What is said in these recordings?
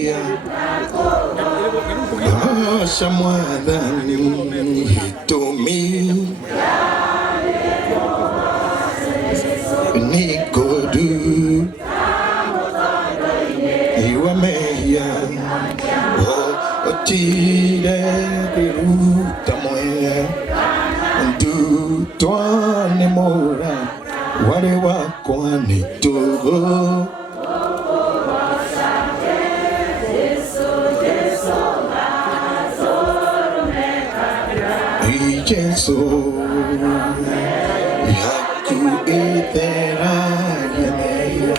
Maya Samwadani Hitomi Nikodu Iwameya Otide Birutamoya Andu Tuane Mora Wale Wakwane Togo Jesu Yaku Itera Yameya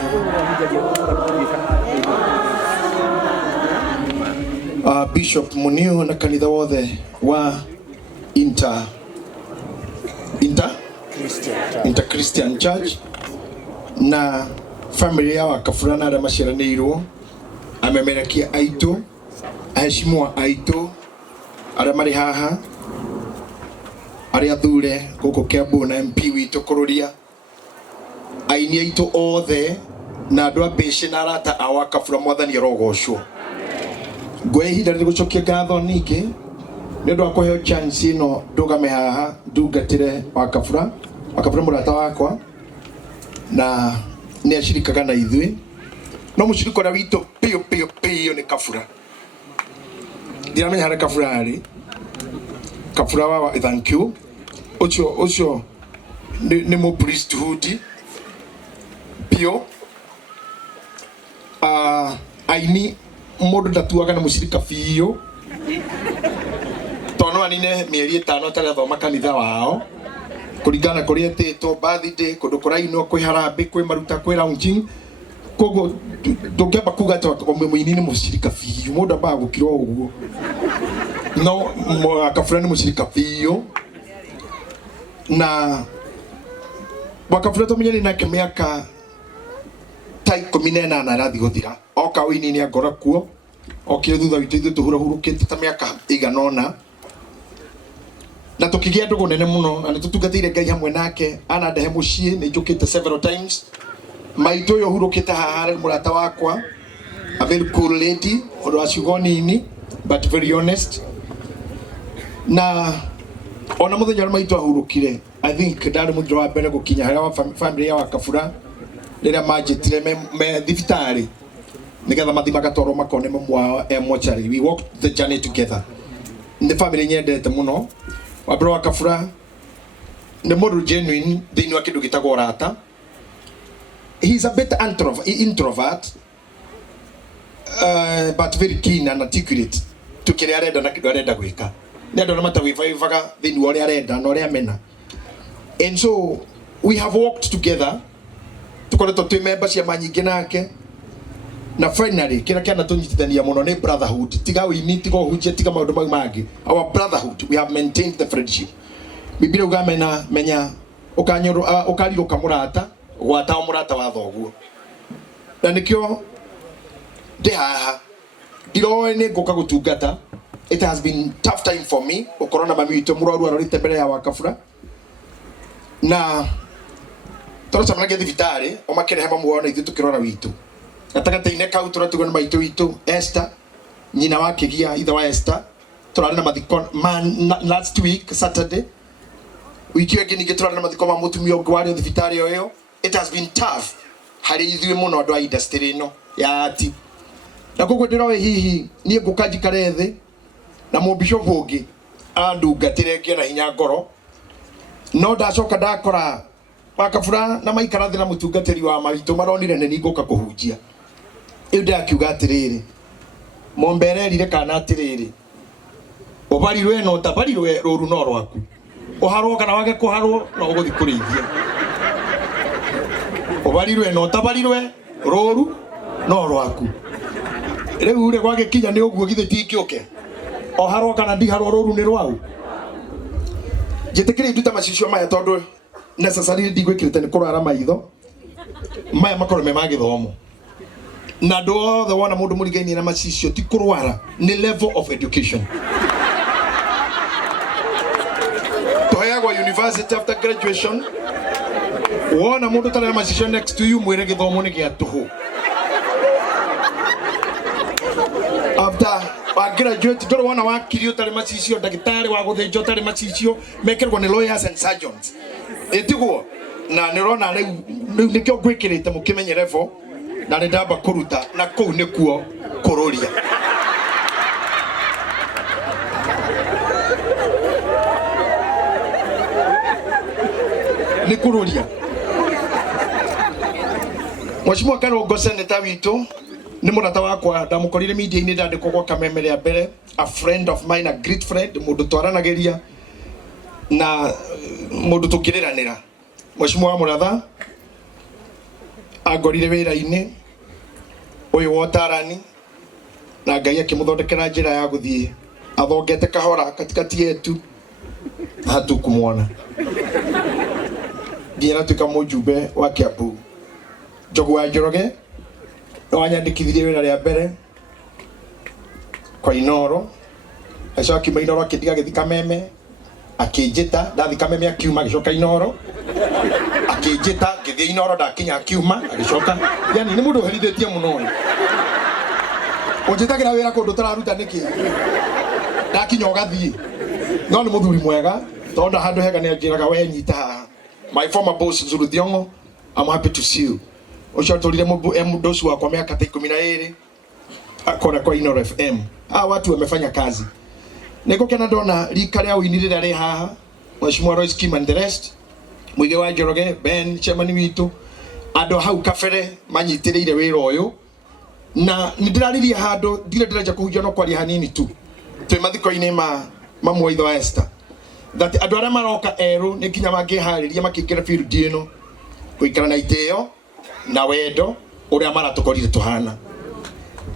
Bishop Munio na kanitha wothe wa Inter Christian Church na family ya wakafurana na mashiranirwo amemerekia aito aheshimwa aito ara mari haha aria thure guku Kiambu na MP witu kururia aini aito othe na andu ambici na arata awakafura mwathani arogocwo ngwe ihinda riri gucokia ngatho ningi ni ndu akuheo chance ino ndugame haha ndungatire wakafura murata wakwa na ni acirikaga na ithui no muciriko na witu pio ni kafura ndiramenya hara kafura ari kafura wa thank you ocho ni mo priesthood pio aini mundu ndatuaga na mucirika fio tono anine mieri 5 tare thoma kanitha wao kuringana kuria tito birthday kundu kuraino kwi harambe kwi maruta kwi launching kogo ndungeba kuga ta muini ni mucirika fio mundu aba gukirwo uguo no akafura ni mucirika fio na wakafura tomenyeri nake miaka tai 18 na rathi guthira oka wini ni agora kuo okire thutha witu ithu tuhurahurukite ta miaka iganona na tukigia ndugu nene muno na nitutungatire Ngai hamwe nake ana ndahe mucii ni njukite several times maito yo hurukite haha murata wakwa a very cool lady odo wa Ciugo nini but very honest na ona muthenya maito ahurukire I think ndari muthiro wa mbere gukinya haria family ya wakafura rira majitire me thibitari nigetha mathi magatoro makone mwa mochari we walked the journey together the family nyendete muno wa bro wakafura the model genuine thini wa kindu gitagwo rata he's a bit introvert but very keen and articulate tukire arenda na kindu arenda gwika ni andu na matawivaga thini wa ria arenda na ria mena and so we have walked together tukoretwo twi members ya manyingi nake na finally kira kiana tunyitithania muno ni brotherhood tiga wini tiga hunjia tiga maundu mangi our brotherhood we have maintained the friendship biblia ugamena menya ukanyoro ukariro kamurata gwata murata wa thoguo na nikio de haha iro ni ngoka gutungata it has been tough time for me ukorona mami witu murwaru arorite mbere ya wakafura na torosa mnage thibitari o makere hema muona ithu tukirora witu natagataine kau turatugo na maito witu Esther nyina wa Kigia ithe wa Esther turari na mathiko last week Saturday wiki yake ninge turari na mathiko ma mutumia ogwari thibitari yo it has been tough hari ithuwe muno andu a industry no ya ati na koguo ndirawe hihi nie ngukaji karethe na mubishop ungi Andu gatire kiana hinya ngoro no ndacoka ndakora wakafura na maikarathi na mutungatiri wa marito maronire ne ningoka kuhunjia inde akiuga atiriri mombererire kana atiriri obarirwe no tabarirwe ruru no rwaku oharwo kana wage kuharwo no uguthi kurithia obarirwe no tabarirwe ruru no rwaku riu ure gwage kinya ni uguo githe ti kioke oharwo kana ndiharwo ruru ni rwau jitekire nduta macicio maya tondu necessary ndigwikirite ni kurara maitho maya makoro me magithomo na do the one mundu murigeni na macicio ti kurwara ni level of education toyagwa university after graduation wona mundu tara na macicio next to you mwire githomo ni gia tuhu kuruta wa graduate ndoro wana wa kirio tare macicio ndagitari wa guthinjo tare macicio mekirwo ni lawyers and surgeons etiguo na nirona riu nikyo gwikirite mukimenyere vo na ndamba kuruta na kuu nikuo kururia ni kururia Mheshimiwa Karongo Senator witu ni murata wakwa ndamukorire media-ini ndandikwo kwa kamemere ya mbere, a friend of mine, a great friend, mundu twaranageria na mundu tukiriranira. Mheshimiwa muratha agorire wira-ini uyu wotarani na Ngai akimuthondekera njira ya guthie athongete kahora katikati yetu hatukumwona ngira tukamujumbe wa Kiambu Njogu wa Njoroge wanyandikithirie wira ria mbere kwa Inoro acoki mainoro akidiga githika meme akijita ndathika meme akiuma agicoka Inoro akijita githie Inoro ndakinya akiuma agicoka yani ni mundu herithitie muno unjitagira wira kundu tararuta niki ndakinya ugathie no ni muthuri mwega tonda handu hega ni anjiraga we nyita my former boss Zulu Thiongo, I'm happy to see you. Ushatorire mdosu wa kwa miaka 12 akora kwa Inoro FM. Watu wamefanya kazi. Niko kena ndona rika ria winirira ri haha. Mheshimiwa Royce Kim and the rest. Mwige wa Njoroge, Ben chairman witu. Ando hau kafere manyitiriire wira uyu. Na ndirariria handu ndiraja kuhunjia no kwari hanini tu. Twe mathiko-ini mamwaitho wa Esther. That andå arĩa maroka erũ nĩ kinya mangĩharĩria makĩingĩra field ĩno gũikara na itĩo na wendo ũrĩa maratũkorire tũhana.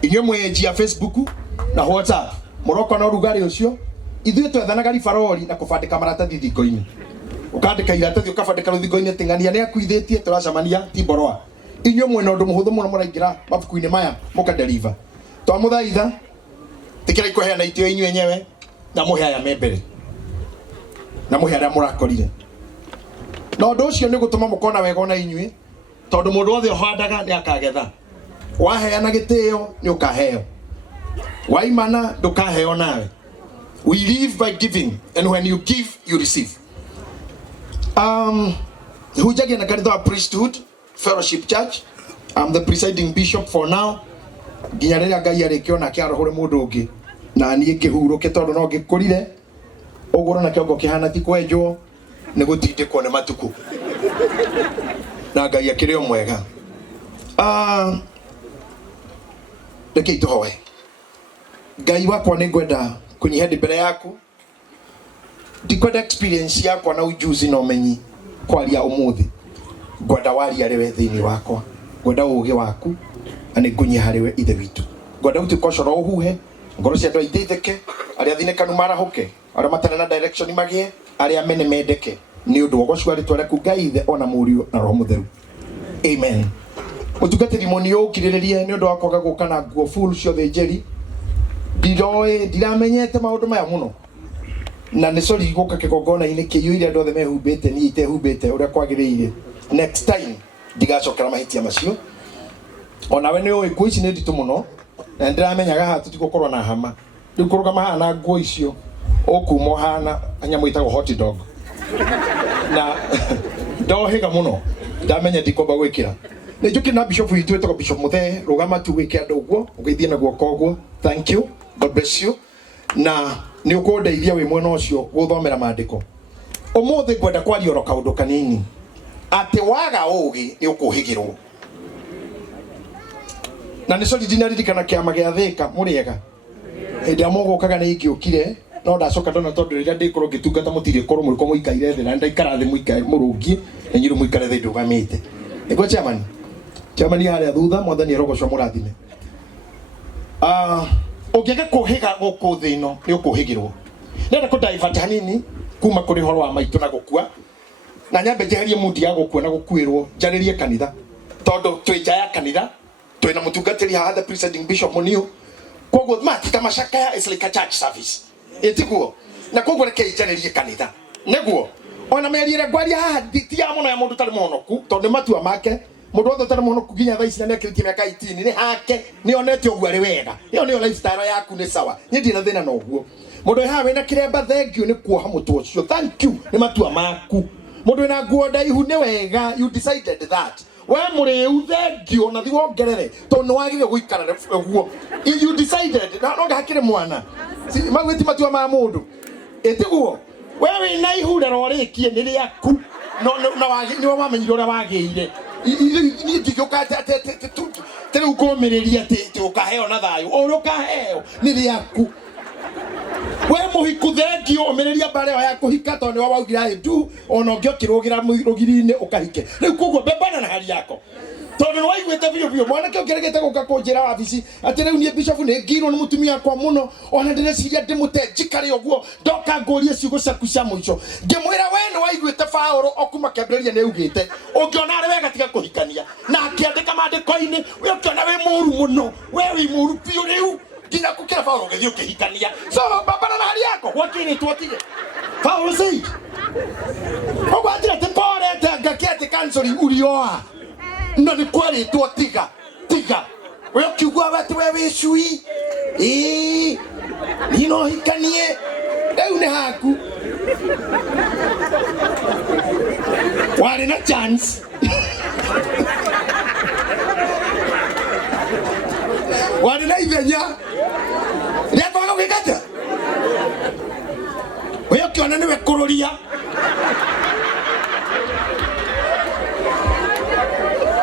Inyuĩ mwenjia Facebook na WhatsApp mũroka na ũrugarĩ ũcio ithuĩ twethanaga ribarori na kũbandĩka maratathi thingo-inĩ. Ũkandĩka iratathi ũkabandĩka rũthingo-inĩ tĩng'ania nĩ akuithĩtie tũracemania timboroa. Inyuĩ mwena ũndũ mũhũthũ mũno mũraingĩra mabuku-inĩ maya mũkadeliver. Twamũthaitha tĩkĩrai kũheana itĩo inyuĩ enyewe na mũhe aya me mbere. Na muhera murakorire no ndo cio ni gutuma mukona wega ona inyui tondu mundu wothe ohandaga ni akagetha waheana gitio ni ukaheo waimana ndukaheo nawe. We live by giving and when you give you receive. Hujagia na kanitha wa Priesthood Fellowship Church. I'm the presiding bishop for now. Ginya riria Ngai arikiona kiarohure mundu ungi na nie ngihuruke tondu no ngikurire ogoro na kiongo kihana ti kwenjwo ni gutindikwo ne matuku na Ngai akire mwega. Rekei tuhoe. Ngai wakwa ni ngwenda kunyiha mbere yaku ndikwenda experience yakwa na ujuzi na umenyi kwaria umuthi ngwenda waria riwe thiini wakwa ngwenda uge waku ani kunyiha riwe ithe witu ngwenda utikocoro uhuhe ngoro cia ndo iteitheke aria thinekanu marahuke aria matana na direction magie aria mene mendeke ni undu ogocwari tware ku Ngai ithe ona murio na roho mutheru. Amen. Mutungatiri moni ukirirerie ni undu wakwa guka na nguo full ciothe njeri ndiroe ndiramenyete maundu maya muno na ni sorry guka kigongona-ini kiyu iria ndothe mehumbite ni itehumbite uria kwagiriire. Next time ndigacokera mahitia macio onawe ni oi kuici ni nditu muno na ndiramenyaga ha tutigukorwo na hama riu kurugama hana nguo icio okuma hana anyamu itagwo hot dog na ndohiga muno ndamenya ndikomba gwikira ni njuki na bishop witu etagwo Bishop Muthe rugama tu wike andu uguo ugeithie na guoko uguo. Thank you, God bless you. Na ni ukundeithia wi mwena ucio guthomera maandiko umuthi ngwenda kwaria oro kaundu kanini ati waga ugi ni ukuhigirwo na ni sori dinaririkana kiama gia Thika muriega hindi amogokaga ni ingiukire no ndacoka ndona tondu riria ndikorwo ngitungata mutiri korwo muri ko muikaire thi na ndaikara thi muikaire murungi na nyiru muikare thi ndugamite ego chairman haria thutha mwathani arogocwo murathime. Ungiaga kuhiga guku thi no ni ukuhigirwo nenda ku divert hanini kuma kuri horo wa maitu na gukua na nyambe jeherie mudi ya gukua na gukuirwo njaririe kanitha tondu twi ya kanitha twina mutungatiri haha the presiding bishop Munio koguo matita macakaya is like a church service etiguo na koguo reke njaririe kanitha neguo ona merire ngwaria haha ti ya muno ya mundu tari monoku tondu matua make mundu othe tara muhonoku ginya thaici na nekiritie miaka 18 ni hake ni onete ogwa ri wega iyo ni lifestyle yaku ni sawa ni ndina thina na ogwo mundu hawe na kiremba thank you ni kuoha mutu ucio thank you ni matua maku mundu na nguo ndaihu ni wega you decided that we muriu thank you na thiwo ngerere to no wagire guikara guo you decided no ngakire mwana magwiti matua ma mundu etiguo wewe na ihuda rorikie ni riaku no wagi ni wamenyire uria wagiire ni ndikukata tere ukomiriria te ukaheo na thayu oro kaheo ni riaku we muhiku thengio omiriria bare ya kuhika to ni waugira ndu ona ngio kirugira rugiri-ini ukahike riu kuguo bebana na hali yako tondu no waiguite biyo mwana kio ngeregete guka kunjira wabici ati riu ni bishop ni ngiro ni mutumia kwa muno ona ndireciria ndimute njikare oguo ndoka ngurie ciugo ciaku cia muico ngimwira we ni waiguite Paulo okuma kĩambĩrĩria ni ugite ungiona ari wega tiga kuhikania na akiandika maandiko-ini we ukiona we muru muno we wi muru piu riu nginya kukira Paulo githio kihikania so babana na hali yako wakini tuatige Paulo sei ogwatira te pore te ngakete kansori urioa no ni kweli tuatiga we ukiugua watu wewe cui ni no hikanie leo ni haku wale na chance wale na ivenya ndio kwa kugata we ukiona ni wekururia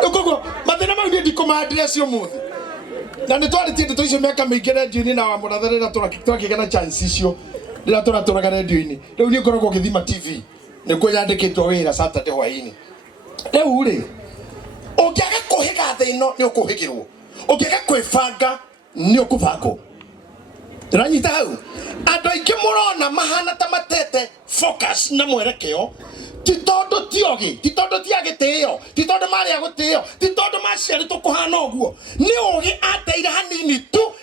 ugogo mathina mau ndi kuma address yo muthi na ni twaritie ndeto icio miaka mingi radio-ini na wamuratharira turakigana chance icio ndira turaga radio-ini riu ni ngoragwo githima TV nikuo yandikitwo wira Saturday hwaini riu ri ungiaga kuhiga thino ni ukuhigirwo ungiaga kwibanga ni ukubangwo ranyita hau andu aingi murona mahana ta matete focus na mwerekeo titondo tiogi titondo tiagiteo titondo mari aguteo titondo maciari tukuhana oguo ni ugi ateire hanini tu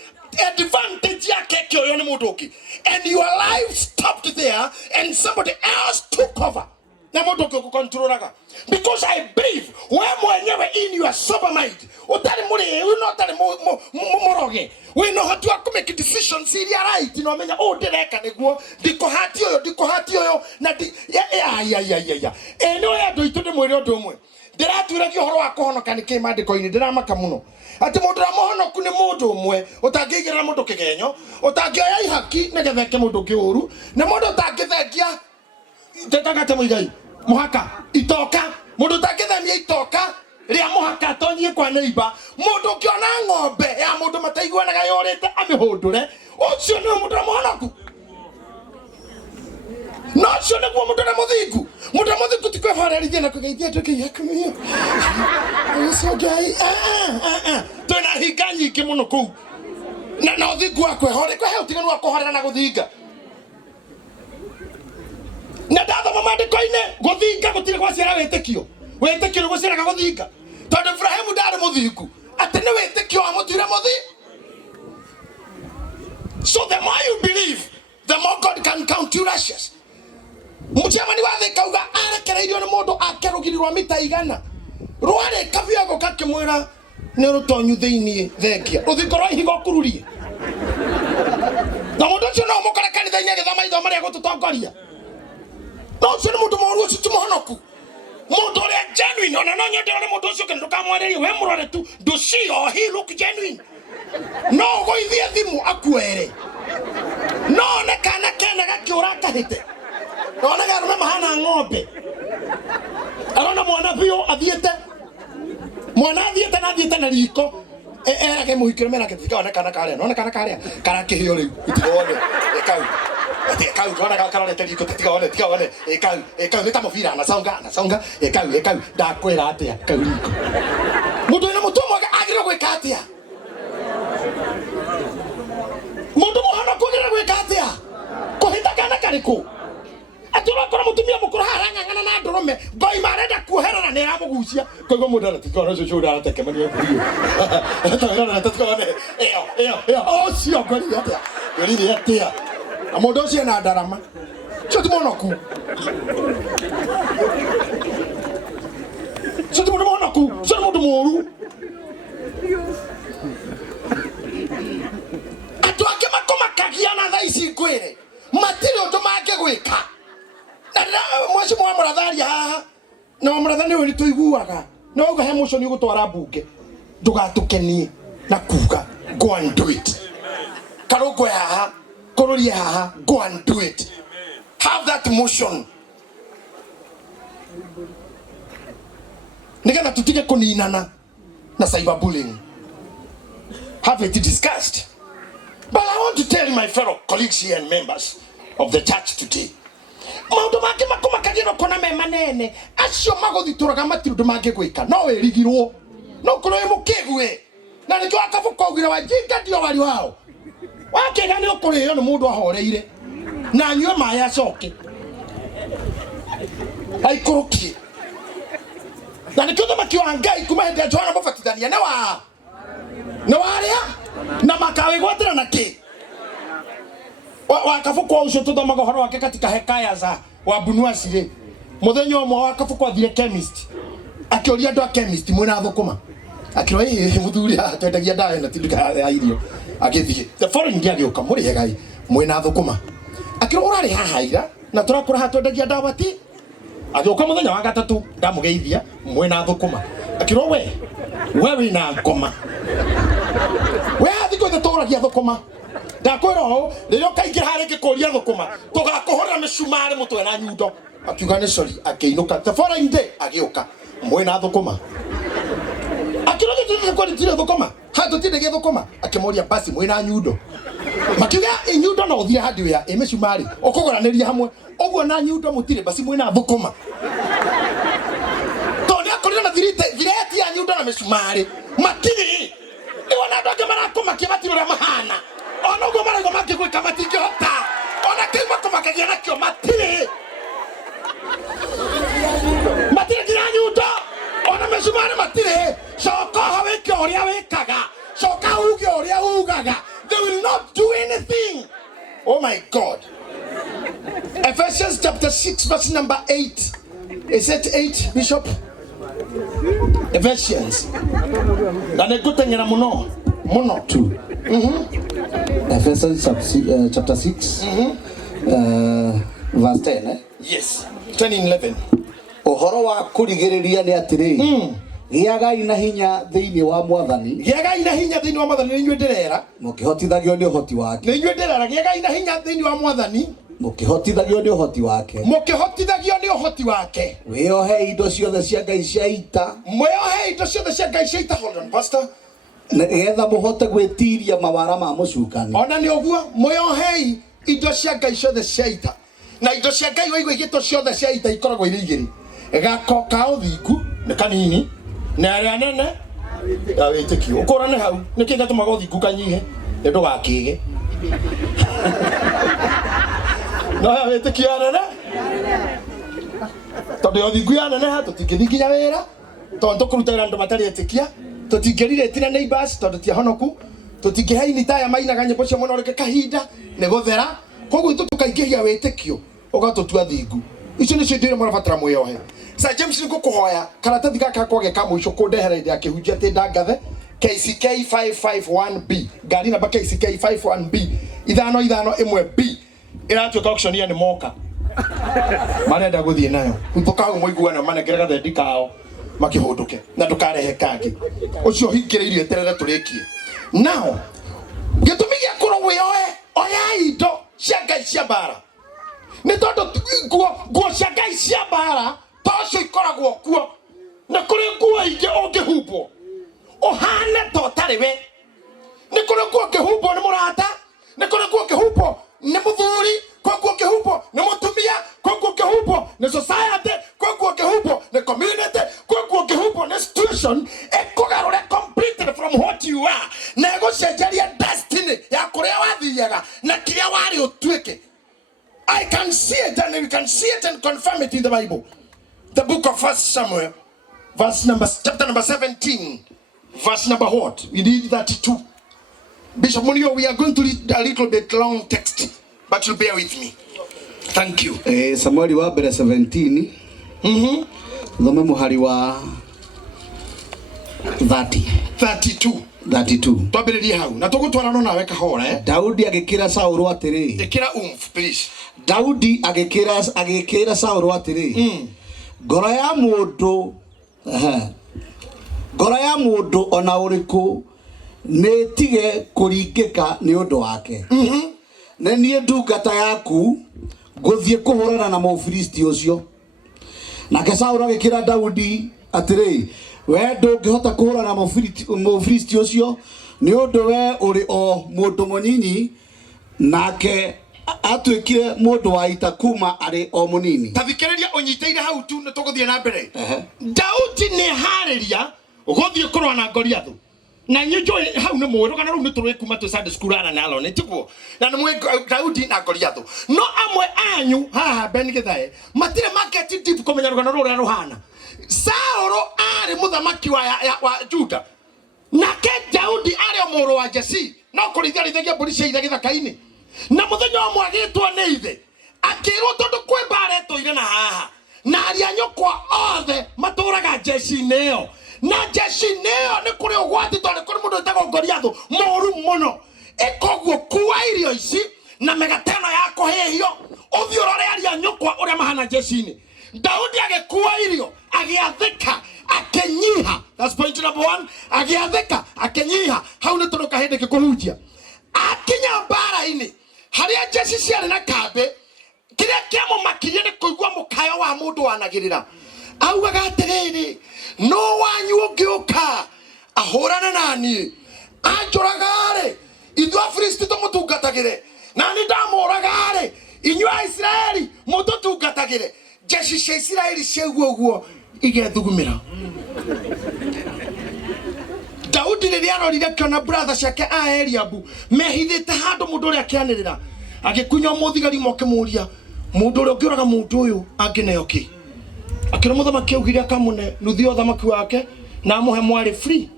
advantage yake kioyo ni munduki and your life stopped there and somebody else took over na munduki ukukontrolaga because I believe we mwenyewe in your sober mind utari muri utari muroge we know how to make decisions iria right no menya ndireka niguo ndikohati oyo na ya eno ya ndo itude mwiri ondu umwe ndiratwiragia horo wa kuhonoka ni kimandiko-ini ndiramaka muno ati mundu ramuhonoku ni mundu umwe utangigira mundu kigenyo utangioya ihaki negetheke mundu kiuru na mundu utangithengia tetagate muigai muhaka itoka mundu utangithamia itoka ria muhaka tonyie kwa neighbor mundu kiona ng'ombe ya mundu mataiguanaga yorite amihundure ucio ni mundu ramuhonoku no cio niguo mundu na muthingu tikwehorerithia na kugeithia tukiyakumio ucogai twina hinga nyingi muno kuu na uthingu wa kwehore utiganu wa kuhorera na guthinga na ndathoma maandiko-ini guthinga gutire gwaciara witikio ni guciaraga guthinga tondu Ibrahimu ndari muthingu ati ni witikio wa mutuire so the more you believe the more God can count you righteous mutiamani wathe kauga arekereirio ni mundu akerugirirwa mita igana rware kabiago kakimwira ni rutonyu thiini thengia ruthingo rwa ihigo kururie na mundu ucio no mukore kanitha-ini agithoma ithomo ria gututongoria no ucio ni mundu moru ucio ti muhonoku mundu uria genuine ona no nyende ore mundu ucio kindu kamwarĩrie we murore tu nducio he look genuine no goithie thimu akuere no na kana kena gakiura kahite ona garume mahana ng'ombe arona mwana bio athiete na riko erage muhikire mena kithika ona kana karia no kana karia kana kihio riu itigone ekau twana gakarorete riko titigone ekau ni ta mubira na songa ekau ndakwira atia kau riko mundu ina mutumwa agire gwika atia mundu muhana kugira gwika atia kuhita kana kariku atuma kora mutumia mukuru harang'ang'ana na ndurume ngoi marenda kuoherana ni ramugucia koigwa mundu aratikora ucio cio arateke mani kurio atawira tatikone iyo ocio ngori atia amundu ucio na ndarama cio ti muhonoku waku sio mundu muru atuake makoma kagiana tha ici ngwire matire undu mangegwika na mwaci mwa muratharia haha na murathani uri tuiguaga no uga he muco ni gutwara bunge ndugatukenie na kuga go and do it karogo haha kororie haha go and do it have that motion nigana tutige kuninana na cyberbullying have it discussed. But I want to tell my fellow colleagues here and members of the church today, maundu make makoma kagiro kona me manene acio magothituraga matirundu mange gwika no werigirwo no kuroe mukigwe na nikyo akafuka ugira wa jinga ndio wali wao wakega ni ukurio ni mundu ahoreire na nywe maya coke aikurukie na nikyo thama kiwangai kuma hende Johana mubatithania ne waria na makawe gwatira na ki wakafuka ucio tuthomaga horo wake katika hekaya za wabunuasi ri muthenyo omwe wakafuka athire chemist akioria andu a chemist mwina thukuma akiro muthuri atwendagia ndawa na tindika ya irio agithie the foreign dia gioka muri hegai mwina thukuma akiro urari haha ira na turakura hatwendagia ndawa ti agioka muthenya wa gatatu ndamugeithia mwina thukuma akiro we wina ngoma we athiko the toragia thukuma ndakwira ho ririo kaingira hari gikuria thukuma tugakuhorera micumari mutwe na nyundo akiuga ni sorry akiinuka the following day agioka mwina thukuma akiroge tete kwa tire thukuma hatu tinde ge thukuma akimoria basi mwina nyundo makiuga nyundo no thia hadi ya micumari okugoraniria hamwe oguo na nyundo mutire basi mwina thukuma tondia korira na vireti ya nyundo na micumari makiri ni wana ndoge marakoma kibatirura mahana ona ugo marago makigwika matingihota ona kima kumakagia nakio matire gira nyundo ona mecumari matire coka haweke oria wekaga coka uge oria ugaga they will not do anything. Oh my God. Ephesians chapter 6 verse number 8. Is it 8, Bishop? Ephesians na nekutengera muno 2. Ephesians chapter 6 verse 10 Yes, 10:11. Ohoro wa kurigiriria ni atiri giagai na hinya thiini wa mwathani ni nywe ndirera mukihotithagio ni uhoti wake giagai na hinya thiini wa mwathani mukihotithagio ni uhoti wake wiohe indo ciothe cia Ngai cia ita hold on pastor getha muhote gwitiria mawara ma mucukani ona ni oguo moyohei indo cia Ngai ciothe cia ita na indo cia Ngai waigua igito ciothe cia ita ikoragwo iri igiri gako ka uthingu ni kanini na aria nene ya witikio ukorane hau nikinga tumaga uthingu kanyihe ni ndugakige no ya witikio nene tondu uthingu ya nene ha tutingithikinya wira tondu kurutira andu matari etikia tutingirire tina neighbors tondu tia honoku tutingiheini taya mainaga nyimbo cia mwana ureke kahinda ni guthera koguo tukaingihia witikio ugatutua thingu icio ni cio mwana batara muyohe sa James nikukuhoya karatathi gaka kwage ka muico kundehera inde akihunjia te ndangathe KCK 551B gari namba KCK 551B ithano 1B iratuika auction ya ni moka marenda guthie nayo tukaga muiguana manegeraga thendi kao makihunduke na tukarehe kangi ucio hingiriirio eterere turikie now gitumigia kuro wiyoe oya indo cia Ngai cia bara ni tondu guo cia Ngai cia bara tocio ikoragwo kuo na kuri nguo ingi ungihumbo ohane to tariwe ni kuri nguo ngihumbo ni murata ni kuri nguo ngihumbo ni muthuri kuri nguo ngihumbo ni mutumia kuri nguo ngihumbo ni society kuri nguo ngihumbo ni community kuri nguo ngihumbo ni situation ekugarure completely from what you are na egucenjeria destiny ya kuria wathiaga na kiria wari utuike. I can see it and we can see it and confirm it in the Bible. The book of 1 Samuel, chapter number 17, verse number what? We need 32. Bishop Munio, we are going to read a little bit long text, but you'll bear with me. Thank you. Samuel wa 17. Thome muhari wa 32 twambiririe hau na tugutwarana nawe kahora Daudi agikira Saulu atiri ikira please Daudi agikira Saulu atiri ngoro ya mundu ona uriku netige kuringika ni undu wake na nie ndungata yaku guthie kuhurana na Mufilisti ucio nake Saulu agikira Daudi atiri we ndungihota kuhurana na Mufilisti ucio ni undu we uri o mundu munini nake atwikire mundu wa ita kuma ari o munini tathikiriria unyiteire hau tu ne tuguthie na mbere Daudi ni hariria guthie kurwa na Goliath na nyujo hau ne mwero kana ru ne turu kuma to Sunday school ana nalo ne tiguo na mwe Daudi na Goliath no amwe anyu haha ben githae matire market deep komenya rugano rura ruhana Saulu ari muthamaki wa Juda nake Daudi ari omoro wa Jesse no kurithia rithagia polisi ithia githakaini na muthenya wa mwagitwo ni ithe akirwo tondu kwe bare toire na haha na ari anyokwa othe maturaga Jesse neo na Jesse neo ni kuri ugwati tondu kuri mundu etago Goliath moru muno ekogwo kuwa irio ici na megateno yako hehio uthiorore ari anyokwa uria mahana Jesse ni Daudi agekuwa irio agiathika akenyiha that's point number 1 agiathika akenyiha hauna toroka hende ke Kuhunjia akinya bara ini haria Jesse ciari na kambe kiria kiamo makirie ni kuigua mukayo wa mundu wanagirira augaga atiriri no wanyu ungioka ahorana nani anjuragare ithu Afilisti tumutungatagire na ni ndamuragare inywa Israeli mututungatagire Jesse cia Israeli ciaguo igethugumira Daudi riria arorire kana brother ciake a Eliabu mehithite handu mundu uri akianirira agikunya muthigari moke muria mundu uri ukiraga mundu uyu angineyo ki akira muthamaki augire akamune nuthio thamaki wake na amuhe mwari free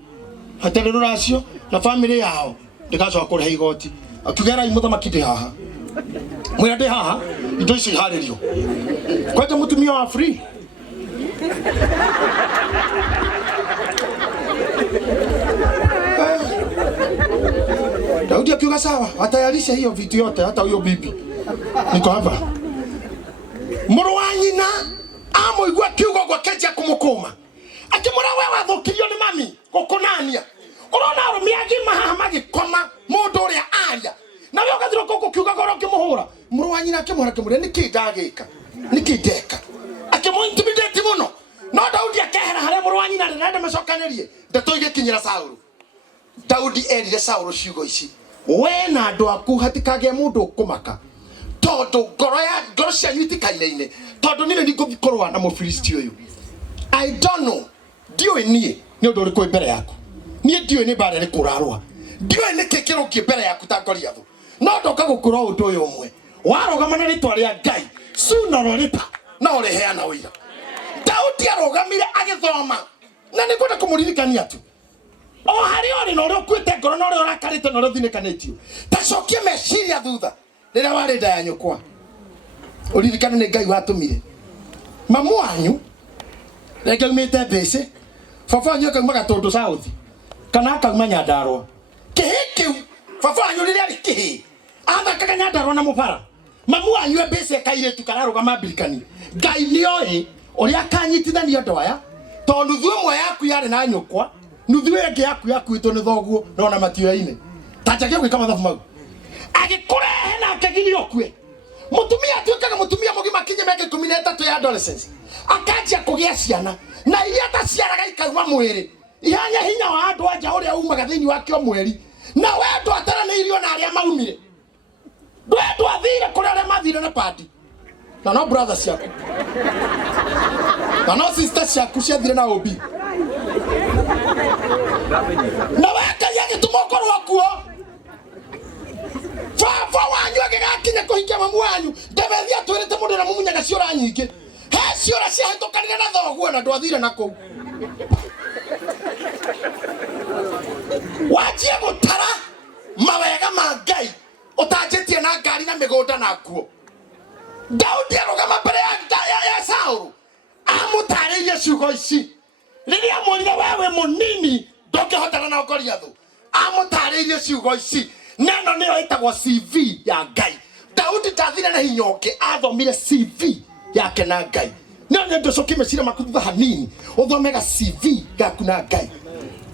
hatari ruracio na family yao ndikacoka kuriha igoti akigera muthamaki ndi haha mwira ndi haha indo ici haririo kwaje mutumia wa free Daudi akiuga sawa atayarisha hiyo vitu yote hata huyo bibi niko hapa muru wa nyina amuigua Ciugo kwa keja kumukuma akimura wewe athukirio ni mami gukunania urona rumiagi mahama gikoma mundu uria aria na we ugathiro koko Ciugo goro kimuhura muru wa nyina akimuhura kimure nikindagika nikindeka akimuintimidate muno no Daudi akehera haria muru wa nyina ndenda macokanirie ndeto igikinyira Saulu Daudi erire Saulu ciugo ici we na andu aku hatikage mundu kumaka tondu ngoro cia nyitikaine-ine tondu nile nigukorwa na Mufilisti uyu I don't know ndiwe nie ni undu uriku mbere yaku nie ndiwe ni bare rikurarwa ndiwe ni kekero ki mbere yaku ta Goliath no ndoka gukura undu uyu umwe warogama na ritwa ria Ngai suna roripa na ureheana uira Daudi arogamire agithoma na nikwenda kumuririkania tu o hari ori no rokwite ngoro no rakarite no rothinekanetio tacokie meciria thutha rira wari nda ya nyukwa uririkane ni Ngai watumire mamu wanyu reke umite mbese baba wanyu akauma tondu South kana akauma Nyandarua kihikiu baba wanyu riri ari kihi athakaga Nyandarua na mubara mamu wanyu mbese kairetu kararugama mbirikani Ngai nioi uria kanyitithania ndoya tondu thuomwe yaku yari na nyukwa nuthu yake yaku ito ni thoguo nona matioine tajagia gwika mathabu mau agikurehe na akagirio kwe mutumia atuikaga mutumia mugima kinye meke 13 ya adolescence akajia kugia ciana na iria taciaraga ikauma mwiri ihanya hinya wa andu anja uria umaga thiini wake o mweri na wendo ataraneirio na aria maumire wendo athire kuri aria mathire na party na no brother ciaku na no sister ciaku ciathire na obi na weka yake tumokorwa kuo fa wanyu agakinya kuhikia mamu wanyu ndebethia twirite mundu na mumunyaga ciora nyingi he ciora ciahitukanire na thoguo na ndwathire na kou wajie gutara mawega ma Ngai utanjitie na ngari na migunda na kuo Daudi arugama mbere ya Saulu amutaririe ciugo ici riria mwire wewe munini ndongihotana na Goliath amutariirie ciugo ici neno niyo itagwo CV ya Ngai. Daudi ndathire na hinyoke athomire CV yake na Ngai. None ndocokie meciria maku thutha hanini uthomega CV yaku na Ngai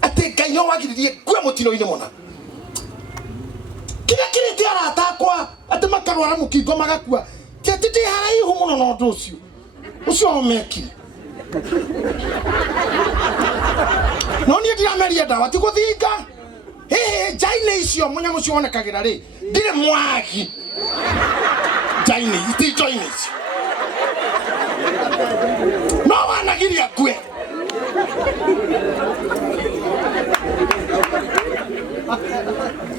ati Ngai no wagiririe kue mutino-ini mona kira kirite arata akwa ati makarwara mukingo magakua tete haraihu muno no ndu ucio omeki no ni ndirameria ndawa ti guthinga jaine icio munyamu cio onekagira ri ndire mwagi jaine iti jaine icio no wanagiria kue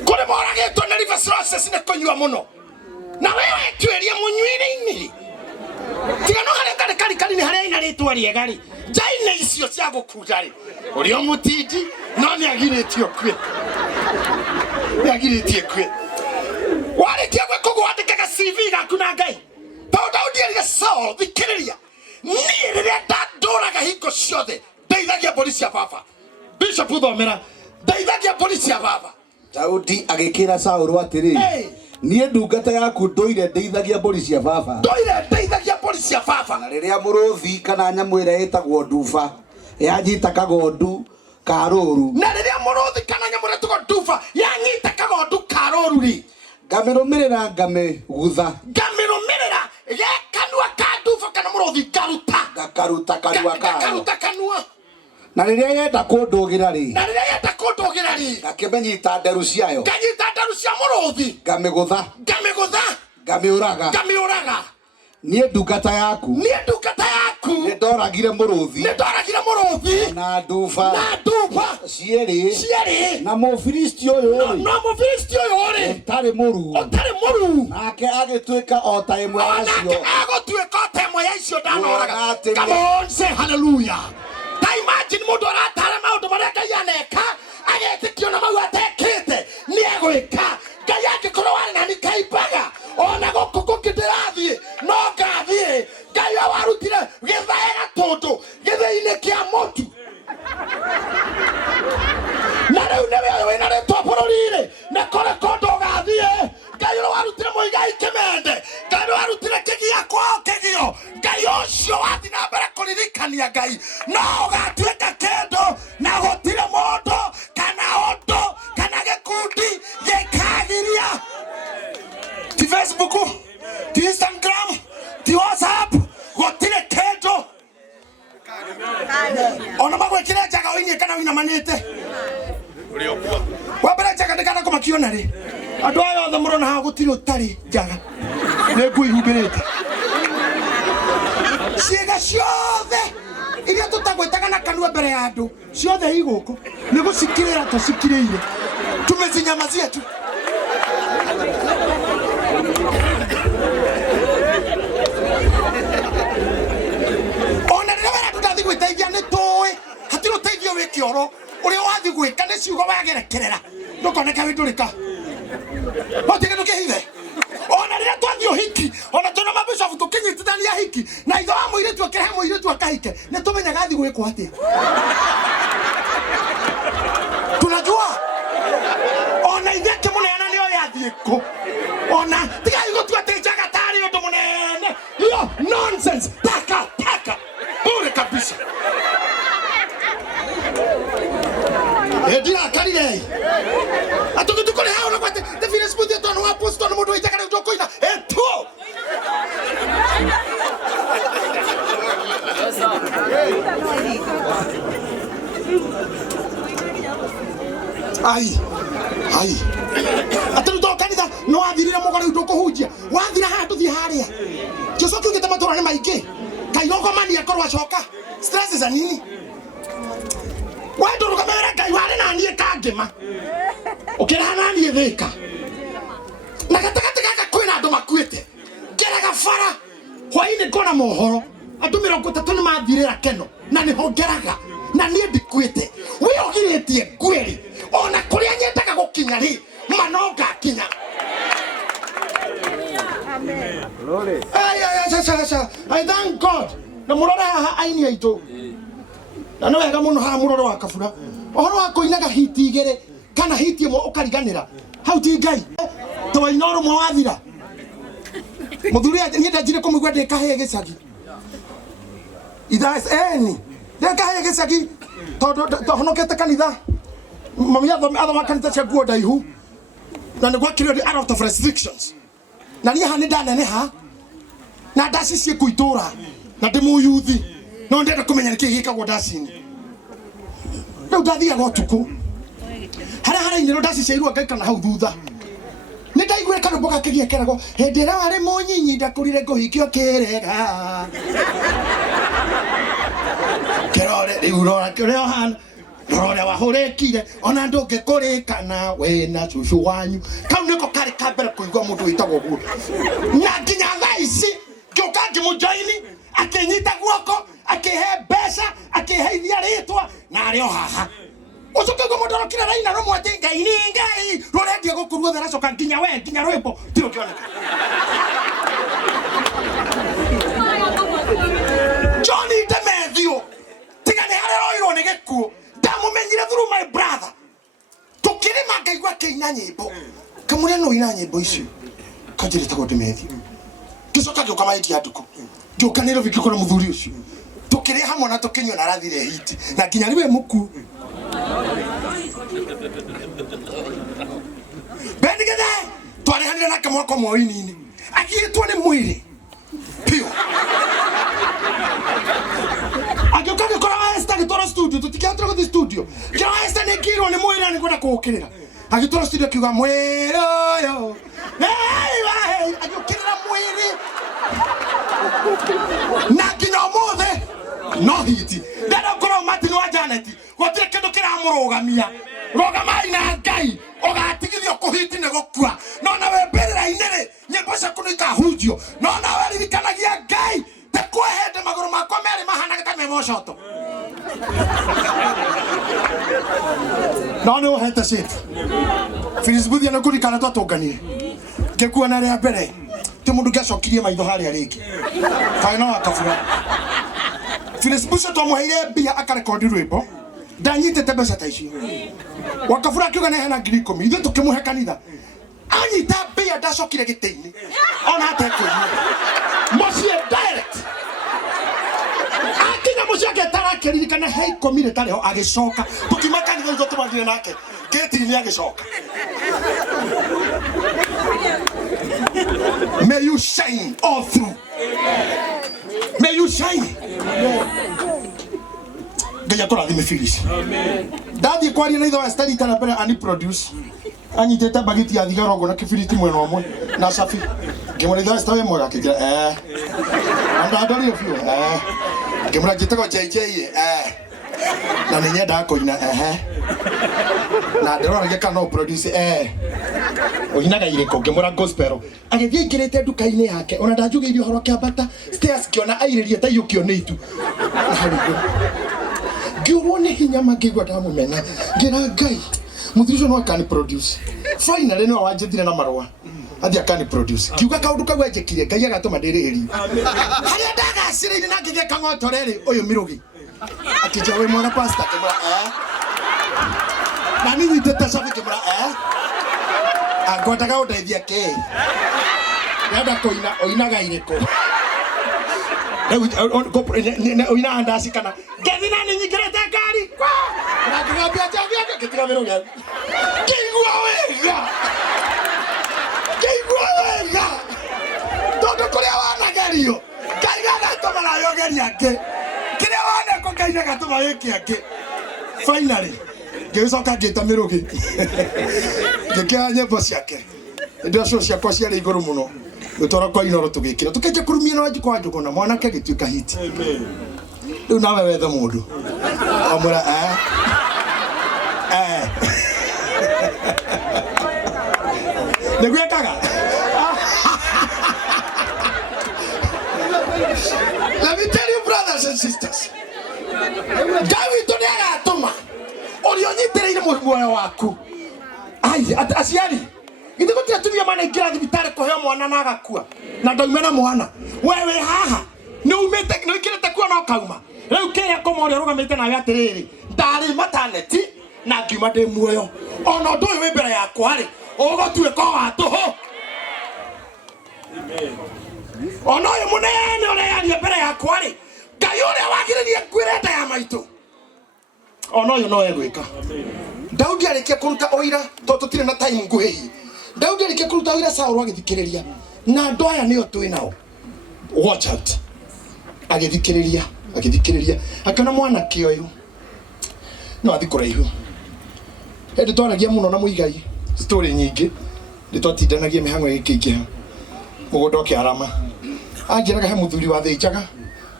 kore moragitwo na river process ne konyua muno na wewe tweria munywire-ini tiga no hare kari ni hare ina ritwa riega ri jaine icio cia gukuja ri uri omutindi no ni agiritio kwe agiritie kwe wale kia gwe kogo andikaga CV gaku na Ngai Daudi aliga Saul thikiriria ni riria ndanduraga hingo ciothe ndeithagia polisi ya baba Bishop thomera ndeithagia polisi ya baba Daudi agikira Saul atiri nie ndungata yaku ndoire ndeithagia polisi ya baba na riria muruthi kana nyamu ira itagwo nduba yanyita kagondu karuru na riria muruthi kana nyamu ira itagwo nduba yanyita kagondu karuru ri ngamirumirira ngamigutha ngamirumirira yekanua ka nduba kana muruthi karuta kanua na riria yenda kundugira ri ngakimenyita nderu ciayo muruthi ngamigutha ngamiuraga nie ndungata yaku ndoragire muruthi na nduba cieri na mufilisti uyu ri tari muru nake agituika o ta imwe yacio ndanoraga. Come on, say hallelujah. Ta imagine mundu aratara maundu maria Ngai aneka agetikio na mau atekite ni egwika Ngai angikorwo wari nani kaibaga ona guku ndirathie no ngathie Ngai warutire githaega tundu githii-ini kia mutu na riu niwe wina ritwa bururi-ri na kore kondo gathie Ngai warutire muigai kimende Ngai warutire kigia kwao kigio Ngai ucio wathi na mbere kuririkania Ngai no gatuika kendo na gutire mundu kana undu kana gikundi gikagiria ti Facebook ti Instagram ti WhatsApp gutire kendo ona magwikira jaga oinie kana wina manite wabere jaga ndikana kumakiona ri andu ayo othe murona ha gutire utari jaga ne nguihumbirite ciega ciothe iria tutagwetaga na kanua mbere ya andu ciothe iguku ni gucikirira tucikiriire tumezinyamazia tu ona rira wera tutathi gwiteithia ni tuwi hatiro teithio wi kioro uria wathi gwika ni ciugo wagerekerera ndukoneka windurika otige ndukihithe ona rira twathi uhiki ona tuna mabishofu tukinyitithania hiki na itho wa muiritu akehe muiritu akahike ni tumenyaga athi gwikwo atia tunajua ona ithe kimuneana nio yathie ku ona tiga igutua tijaga tari undu munene iyo nonsense taka bure kabisa edira karire atukutukore hao na kwate the finish budi tonu wa post tonu mudu itakare utoko ina eto ai atuto kanitha no athirire mugore utoko hunjia wathira hatu thi haria Joshua kingita matura ni maiki kairoko mani akorwa coka stress za nini wendo rukamera Ngai wari na nie kangema ukira na nie thika na gatagati gaka kwina andu makuite ngeraga bara hwaini kona mohoro andu 30 ni mathirira keno na ni hongeraga na nie ndikuite we ogiritie kweri ona kuria nyendaga gukinya ri manonga kinya amen glory sasa I thank God na murora haha aini aitu na no wega muno ha muroro wa kabura ohoro wa kuinaga hiti igere kana hiti mo ukariganira hau ti ngai to inoro mo wathira muthuri nyenda njire kumugwa de kahe gicagi ithas eni de kahe gicagi to honokete kanitha mami athoma kanitha cia guo ndaihu na nä gwakire out of restrictions na niä ha nä ndaneneha na ndaci ciäkå itå ra na ndä må yuthi no ndenda kå menya nä kä gä kagwo ndaci-inä rä u ndathiaga å tukå harä harainä ro ndaci ciairwo ngaikana hau thutha nä ndaiguä kanå mboga kä gä keragwo hä ndä ä ra warä må nyinyi ndakå rire ngå hikio kä rega kä rore rä u rora kä rä a hana rore wahurikire ona ndungi kurikana we na cucu wanyu kau niko kari kambere kuigwa mundu witagwo guo na nginya thaici ngiuka ngimujoini akinyita guoko akihe mbeca akiheithia ritwa na ari o haha ucoke go mundu arokire raina rumwe ati ngai ni ngai rurendia gukurwo thera coka nginya we nginya rwimbo tiro kioneka Johnny Demethio tigane hareroirwo ni gikuo ndamumenyire through my brother tukirima ngaigwa kiina nyimbo kamure no ina nyimbo icio kanjire tago Demethio gicoka gioka maiti anduko gioka nero vikikora muthuri ucio tukire hamwe na tukinywa na rathire hiti na nginya riwe muku bendigede twari hanire na kamwako moini-ini agitwo ni mwiri pio agioka gikora Esther gitwara studio tutikiatira guthi studio kira Esther ni kirwo ni mwira ni kwenda kuukirira agitwara studio kiuga mwiri uyu hey agiukirira mwiri na nginya umuthe no hiti ndenda ngorwo Martin wa Janet gutire kindu kiramurugamia rugamai na ngai ugatigithio kuhiti ni gukua no na we mbirira-ini ri nyimbo ciaku ni ikahunjio no na we ririkanagia ngai tekwehende maguru makwa meri mahana ta memocoto no nä å hete Filisbuthia nä kå rikana twatånganire ngä kuona rä a mbere tä må ndå ngä acokirie maitho harä a rä ngä kaä no akabura Filisbuthia twamå heire mbia akarekondi rwä mbo ndanyitä te mbeca ta icio wakabura akiuga nä hena 10,000 ithuä tå kä må he kanitha anyita mbia ndacokire gä tä-inä ona atekå muciä direct akinya muciä ake tarakiririkana he 10 rä tarä ho agä coka tå kiuma kanitha ithuä tå mathire nake gä-tinä agä coka may you shine all through may you shine ngai atå rathime Phyllis ndathiä kwaria na ithe wa Esther itana mbere ani produce anyitete bagiti ya thigara uguo na kibiriti mwena umwe na safi ngimurithia Esther we mwega kigira andandori biu ngimura gitego JJ na nä nyenda kåina na ndärora gä kana produce ũginaga irĩkũ ngĩmũra gospel agĩthiĩ aingĩrĩte nduka-inĩ yake ona ndanjugĩirie ũhoro kĩambata stairs kĩona airĩrie ta iyũkio nĩ itu ngĩũrwo nĩ hinya mangĩigua ndamũmena ngĩra ngai mũthuri ũcio no akani produce finally nĩwe wanjĩthire na marũa athi akani produce kiuga kaũndũ kau anjĩkire ngai agatũma ndĩrĩhĩrio harĩa ndagacĩrĩire na ngĩgeka ng'otorerĩ ũyũ mĩrũgĩ akĩnjĩra wĩ mwega pastor ngĩmũra na niĩ nyitĩte cabi ngĩmũra ngwendaga ũndeithia kĩ ndenda kũina ũinaga irĩkũ ũinaga ndaci kana ngĩthi na nĩ nyingĩrĩte ngari na ngĩgambia njambia ngĩtiga mĩrũgĩ ngĩigua wega tondũ kũrĩa wanagerio Ngai agatũma nayo geria angĩ kĩrĩa waneko Ngai agatũma wĩke angĩ finally ngĩcoka ngĩta mĩrũgĩ ngĩkĩoya nyĩmbo ciake indo cio ciakwa ciarĩ igũrũ mũno gĩtwara kwa inoro tũgĩkĩra tũkĩnja kũrumia na wanjikwa njũgũ na mwanake gĩtuĩka hiti rĩu nawe wethe mũndũ amwĩra nĩgwĩkaga let me tell you brothers and sisters Ngai witũ nĩ agatũma ũrĩa ũnyitĩrĩire muoyo waku aciari githĩ gũtirĩ atumia manaingĩra thibitarĩ kũheo mwana na agakua na ndauma na mwana wewe haha nĩ ũikĩrĩte kuo na ũkauma Riu kira komori rugamite nawe atiriri ndari mataneti na ngima ndi muoyo ona ndu uyu mbere yakwa ri ugotuika wa tuhu ona uyu munene urearia mbere yakwa ri Ngai uria wagiririe kwirenda ya maitu ona uyu no egwika. Daudi arikia kuruta oira to tutire na time nguhihi. Daudi arikia kuruta oira Saul agithikiriria na andu aya nio twinao. Watch out. Agithikiriria akana mwana kioyo no athikuraihu ndi twaragia muno na muigai story nyingi ndi twatindanagia mihango gikiki mugondo kiarama anjiraga he muthuri wa thijaga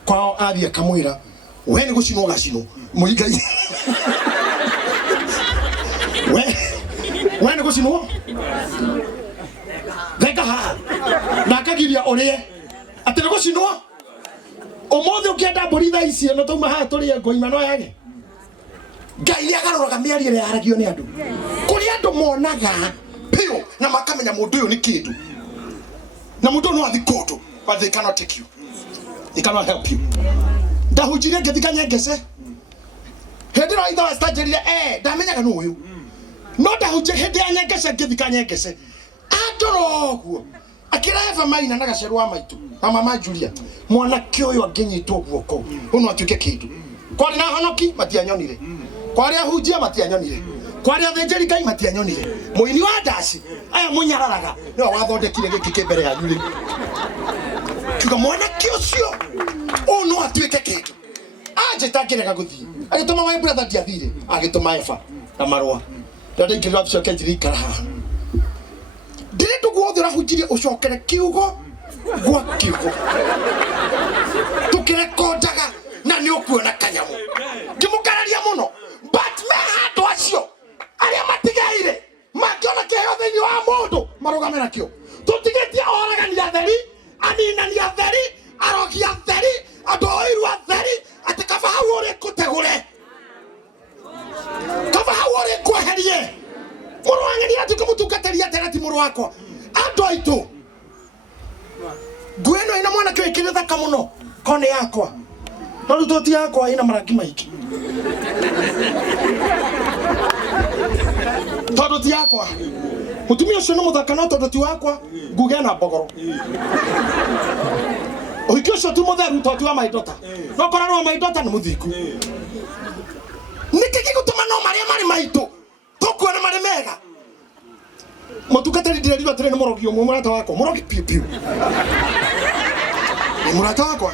kwao athia kamwira we ni gucinwo gacino muigai we ni gucinwo theka ha na akagiria urie ati ni gucinwo omothe ukienda mburi tha ici no tauma ha turi ngoima no yage Ngai ni agaroraga miario ya aragio ni andu kuri andu monaga pio na makamenya mundu uyu ni kindu na mundu no athi kundu but they cannot take you, they cannot help you. Ndahujire ngithikanya ngese hindi no itho stajerire ndamenyaga no uyu no ndahujire hindi ya ngese ngithikanya ngese atoroguo akireva maina na gacerwa maitu na mama Julia mwana kioyo angenyitwo guoko uno atuike kindu kwari na honoki matianyonire kwari ahujia matianyonire kwari athenjeri Ngai matianyonire muini wa ndasi aya munyararaga no wathondekire giki kimbere ya nyuri kiuga mwana kiocio uno atuike kindu aje takirega guthi agituma my brother diathire agituma Efa na Marwa ndio ngirwa byo kenjiri karaha ndire tuguothe rahujirie ucokere Ciugo gwa Ciugo tukirekondaga na ni ukuona kanyamu ngimukararia muno but me handu acio aria matigaire mangiona kiheo thiini wa mundu marugamira kio tutigetie oragania atheri aninani atheri arogia atheri andu oiru atheri ati kaba hau uri kutegure kaba hau uri kweherie muru wangeni ati kumutungateria tena ti muru wakwa andu aitu Gweno ina mwana kio ikire thaka muno kone yakwa no rutoti yakwa ina marangi maiki todoti yakwa mutumia ucio no muthaka no todoti wakwa nguge na bogoro oikio ucio tu mutheru todoti wa maidota no korano wa maidota ni muthiku nikiki gutuma no maria mari maitu tokuona mari mega mutukatari ndireriwa tene morogio murata wako morogi piu piu ni murata wako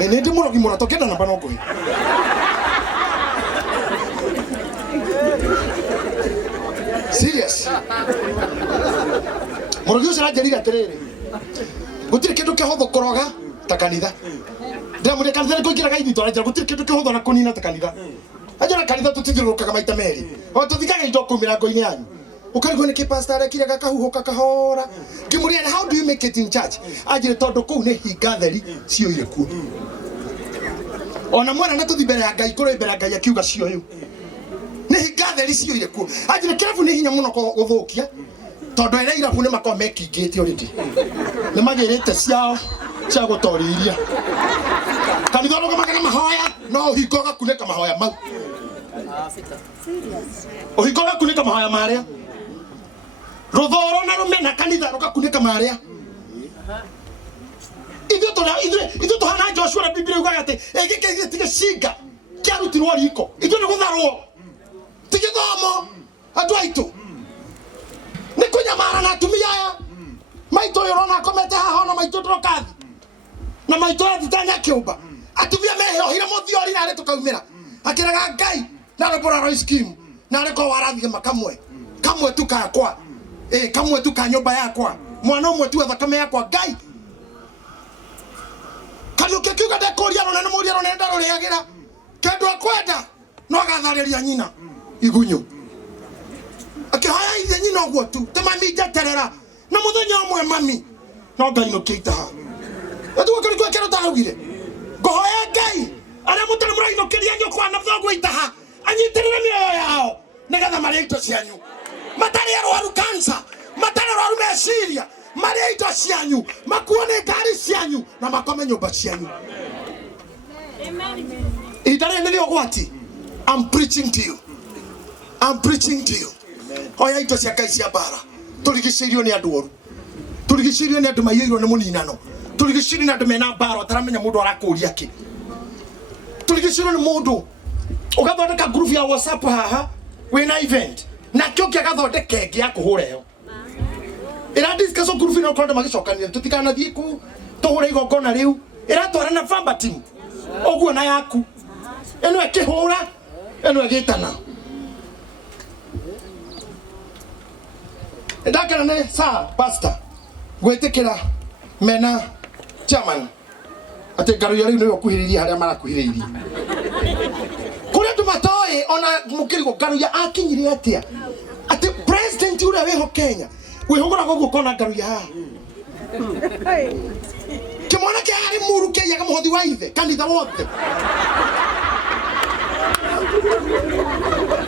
ni ndi morogi murata kenda namba no ngui serious morogio sera jerira terere gutire kindu kihotho koroga ta kanitha ndamure kanitha ko kiraga ithito ara gutire kindu kihotho na kunina ta kanitha ajara kanitha tutithirukaga maita meri o tuthigaga indo kumira ngoini yanyu ukarigwo ni kipastor akire gakahuhuka kahora kimuria how do you make it in church ajire tondu ku ne hingatheri cio ire ku ona mwana na tuthi mbere ya Ngai kuro mbere ya Ngai akiuga cio yu ne hingatheri cio ire ku ajire kirabu ni hinya muno guthukia tondu ere irabu ni makao mekingite already ni magirite ciao cia gutoriria kanitha no magana mahoya no hingoga kuneka mahoya mau ohingoga kuneka mahoya maria Rodoro na rumena kanitha rukakuneka maria ithu to hana Joshua na Biblia ugaga ati egike tige singa kiarutirwo riko ithu ni gutharwo tige thomo andu aitu ni kunyamara na atumia aya maito yorona komete haha na maito trokathi na maito atitanya kiumba atumia mehohire muthiori na ari tukaumira akiraga Ngai na robora ro scheme na ari ko warathie makamwe kamwe tukakwa kamwe tu ka nyumba yakwa mwana umwe tu thakame yakwa Ngai kaluke kiuga ndekoria rona na muria rona ndaro riagira kendu akwenda no agathariria nyina igunyo akihoya ithe nyina ogwo tu te mami njeterera na muthenya umwe mami no Ngai no kiitaha atu wakari kwa kero tarugire ngohoya Ngai ara mutare muraino kiria nyokwa na thogwo itaha anyiterere mioyo yao nigetha mari ito cianyu matari arwaru kansa matari arwaru meciria mari ito cianyu makuone ngari cianyu na makome nyumba cianyu amen. Idare ndio gwati. I'm preaching to you. I'm preaching to you. Oya ito cia kai cia bara. Turigicirio ni andu oru. Turigicirio ni andu mayirwo ni muninano. Turigicirio ni andu mena bara taramenya mundu arakuria ki. Turigicirio ni mundu ugathondeka group ya WhatsApp haha wina event. Na kyo kia gathondeka enge ya kuhureo. Ira discuss group ino konde magicokania tutikana thie ku tuhure igongona riu. Ira twarana famba team. Oguo na yaku. Eno ekihura, eno egitana. Ndakana ne sa pastor gwetekera mena chairman ate garu yari no kuhiriria haria marakuhiriria kuri tumatoe ona mukirigo garu ya akinyire atia ate president ura weho Kenya wihogora gogo kona garu ya kimona ke ari muru ke yaga muhothi wa ithe kanitha wote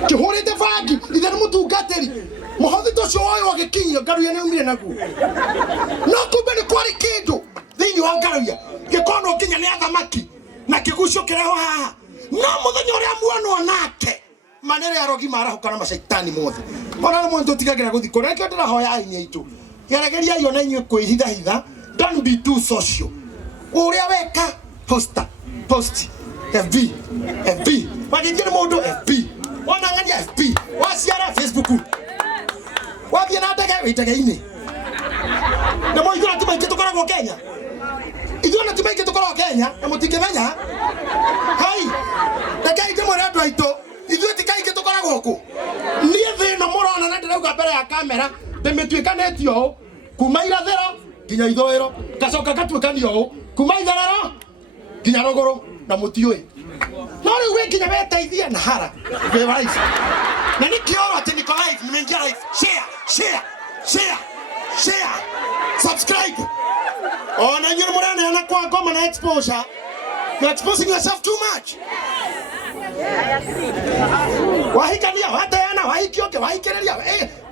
kihore de vagi ithe mutungateri muhothi to shoyo agikinyira garu ya neumire naguo no kumbe ni kwari kindu thini wa garu ya gikono kinya ni athamaki na kigucio kireho haha no muthenya uria muono nake manere arogi marahukana mashaitani mothe ona mwanto tigagira guthi kora kyo ndirahoya ainya itu yarageria yona inyu kwihitha hitha don't be too social uria weka post FB magijira mundu FB ona ngania FB wasiara Facebook wathie na ndege witege-ini na mo ithura timaingi tukoragwo Kenya ithura timaingi tukoragwo Kenya na mutingimenya hai ndege ite mwere andu aitu ithura tikaingi tukoragwo ku nie thina murona na ndirauga mbere ya kamera ndimitwikanetio kuma irathero nginya ithoero gacoka gatwikanio kuma itharero nginya rogoro na mutiui no riu we nginya weteithia na hara we live na nikioro ati niko live nimeingia live share subscribe ona nyoro murana na kwa ngoma na exposure you're exposing yourself too much wahikania wateana wahikioke wahikereria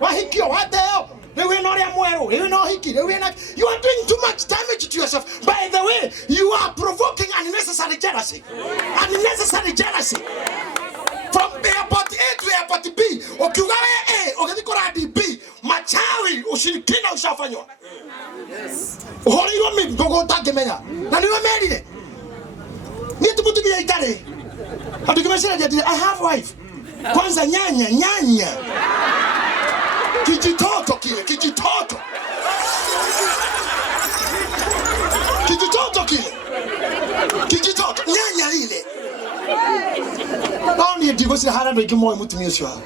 wahikio wateo rewe no ria mweru rewe no hiki rewe na you are doing too much damage to yourself. By the way, you are provoking unnecessary jealousy from airport A to airport B. Ukiuga A ukithikora B machawi ushirikina ushafanywa. Yes. Uhoriwa mimi mbogo utakemenya na niwe merire ni tumutumia itare atukimeshera jadi I have wife kwanza nyanya kijitoto kile kijitoto nyanya ile ni ndigo sira hara ndiki moyo mutumia ucio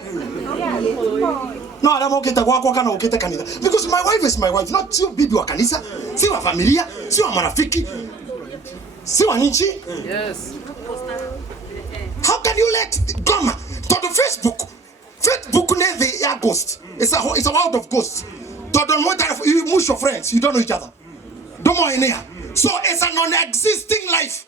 no ara mokita gwakwa kana ukite kanitha because my wife is my wife, not your bibi wa kanisa, si wa familia, si wa marafiki, si wa nchi. Yes. How can you let goma to the Facebook ne ya ghost? It's a world of ghosts. To don't want you mush your friends, you don't know each other. Don't more in here. So it's a non-existing life.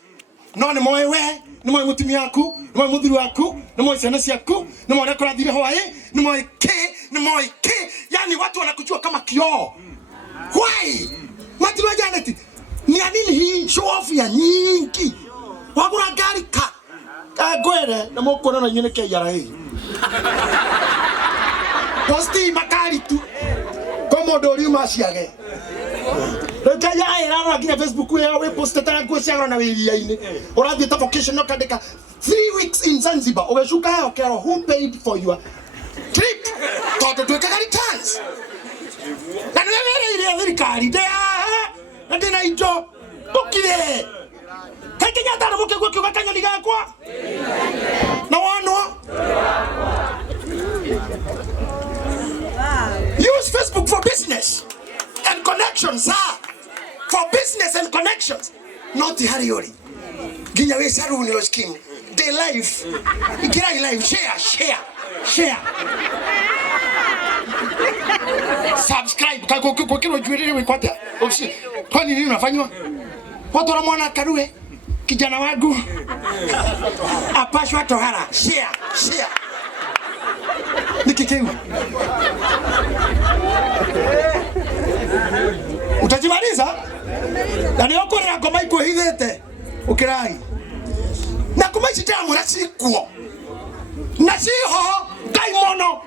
No ni moyo we, ni moyo mutumi yaku, ni moyo mudhuru yaku, ni moyo senasi yaku, ni moyo nakura dhiri hawaye, ni moyo ke. Yani watu wanakujua kama kioo. Why? Matiwa janeti. Ni anini hii show off ya nyingi. Wagura gari ka. Kagwere na mokona na nyine ke yara hii. Posti makari tu. Komodori umasiage. Kaya era na kina Facebook we post tara kwa siagro na Iria ine. Orathi ta vacation no kadeka 3 weeks in Zanzibar. Ogeshuka okero who paid for your trip? Toto tu kagari chance. Na nere Iria thirikari de na ndina ijo bukire. Kakenya tara muke gwa kiuga kanyoni gakwa. Na wanwa. Use Facebook for business and connections, sir. For business and connections. Not the Hariori. Ginya we saru ni scheme. They live. Ikirai live. Share. Subscribe. Kwa kilo juelele wekwata. Kwani nini unafanywa? Watu wanamwona Karue. Kijana wangu. Apashwa tohara. Share. Nikikeu. Utajimaliza? Na nioko na ngoma iko hithete. Ukirai. Na kuma chita mura chikuo na chiho daimono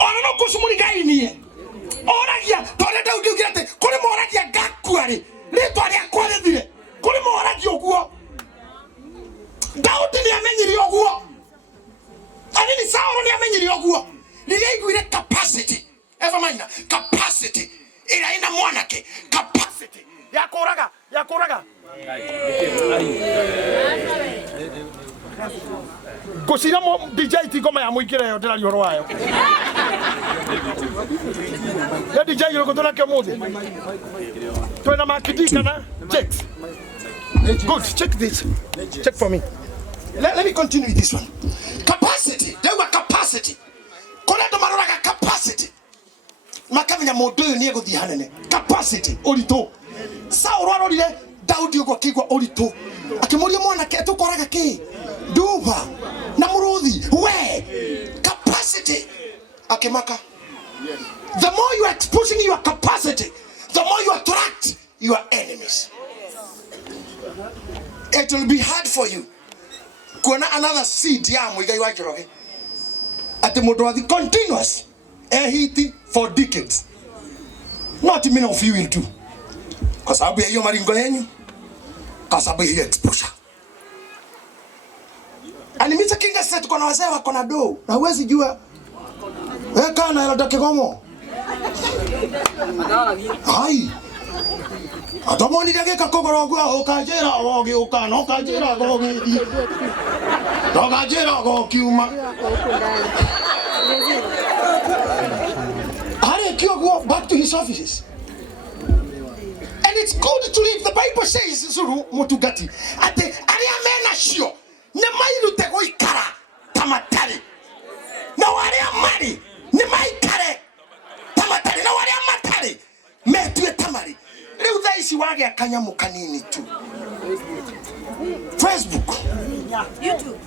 ona no kusumuri gai nie oragia tore Daudi ugirate kuri moragia gakuari ritwa ria kwari thire kuri moragia oguo Daudi ni amenyiri oguo anini Saulo ni amenyiri oguo niria iguire capacity ever mind capacity ira ina mwanake capacity ya kuraga Kusira mo DJ tigoma ya muikire yo ndira rioro wayo ya DJ yoro kotona ke mode twena makidika na checks good check this check for me let me continue with this one capacity there were capacity koleto maroraga capacity makamenya modo yo niego thihanene capacity orito Saulo arorire Daudi ugo kigwa orito akimuria mwana ke tukoraga ki duba na muruthi we capacity akimaka the more you are exposing your capacity the more you attract your enemies it will be hard for you kuona another seed ya mwigai wa jiroge ati mundu wa continuous hit for decades not many of you will do kwa sababu ya hiyo maringo yenu kwa sababu ya exposure animita kinga sasa tuko na wazee wako na do na huwezi jua kana ila dakigomo hai atomoni dageka kogorogwa okajera ogi okana okajera gogi okajera gokiuma are Ciugo back to his offices. And it's good to leave. The Bible says Zuru Motugati ate ari amena shio ne mairu te goikara tamatari na wari amari ne maikare tamatari na wari amatari metue tamari leo daisi wage akanyamu kanini tu Facebook YouTube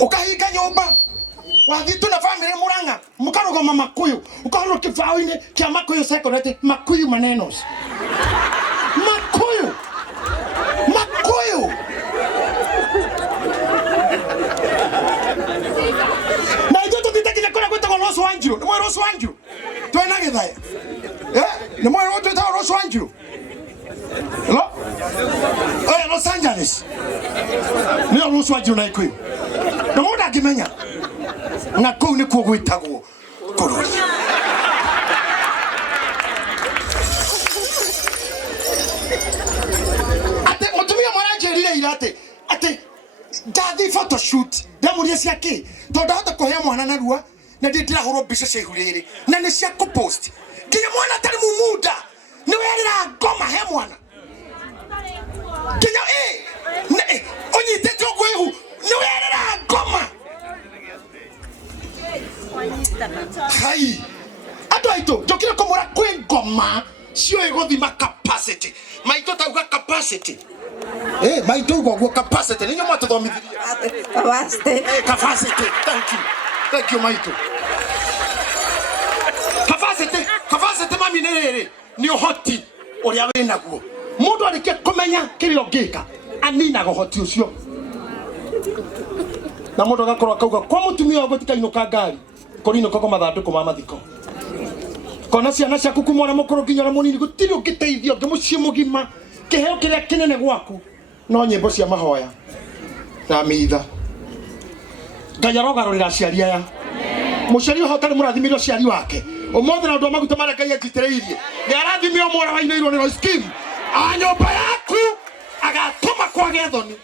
ukahika nyomba wagitu na family Muranga mukaroga Makuyu ukahoro kifawine kia Makuyu secondary Makuyu manenos Makuyu na ito tutaki kuna kwenda kwa Rosu Wanjiru ni Rosu Wanjiru tuena githaya ni Rosu ta Rosu Wanjiru hello Los Angeles ni Rosu Wanjiru na Ikuyu na muda kimenya na kou ni kugwitagwo kururi ate mutumia marajerire irate ate dathi photo shoot ndamuria ciake tondu hota kuhea mwana na rua na ndira horo mbica cia ihuriri na ni cia ku post kinya mwana tari mumuda ni werira ngoma he mwana kinya onyite jogo ihu ni werira ngoma hai aito jokira komora kwe ngoma sio egothima capacity maito tauga capacity maito ugo capacity ninyo matuthomithiria capacity thank you maito capacity mami nerere ni uhoti uria winaguo mundu arikia kumenya kirio ngika anina gohoti ucio na mundu agakorwo akauga kwa mutumia ogotikainoka ngari korino koko mathanduku ma mathiko kona ciana ciaku kumona mukuru nginya munini gutiri ungiteithio ngimucie mugima kiheo kiria kinene gwaku no nyimbo cia mahoya na mitha ngayarogarurira ciari aya muciari uhotari murathimiro ciari wake umothe na ndu maguta mara ngai agitireirie ni arathimio mora wa inairwo ni scheme a nyumba yaku agatuma kwa gethoni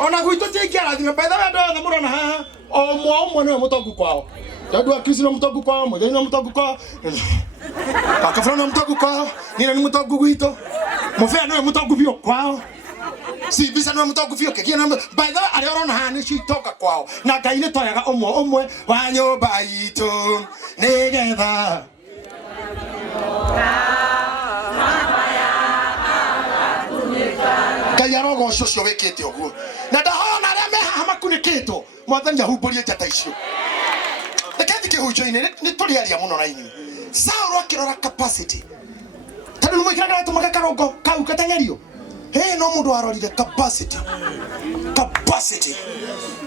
ona gwito tikiara thime by the way ndo murona haha omwe ni mutongu kwao Jadu akisi na mutongu kwao mudeni na mutongu kwao akafana na mutongu kwao nina ni mutongu gwito mufea no mutongu bio kwao si bisa no mutongu bio kekia na by the way ari orona haha ni citoka kwao na ngai ni toyaga omwe wa nyumba itu nigetha Kayarogo ucio wikite oguo na ndahona aria mehaha makunikitwo mwathani ahumburie njata icio reketi kihunjo-ini ni turiaria muno na ini Saulo akirora capacity tadu no mwikira kana tumaka karongo kau katengerio no mundu arorire capacity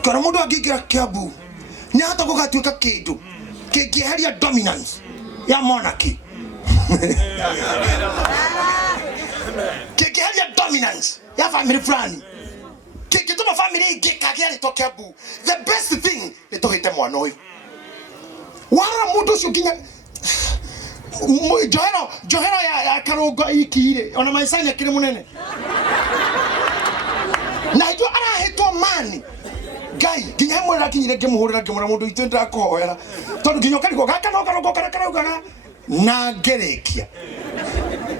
kana mundu agigira Kiambu ni hata gugatuika kindu kingieheria dominance ya monarchy kingieheria dominance ya family fulani kingituma family ingikagia ri to Kiambu. The best thing ni tuhite mwana uyu wara mundu ucio nginya johero ya karongo ikire ona maisanya kire munene na hiyo arahitwo mani gai nginya mwera kinyire ngimuhurira ngimura mundu itu ndakohera tondu nginya kariko gaka no karongo karongo na ngerekia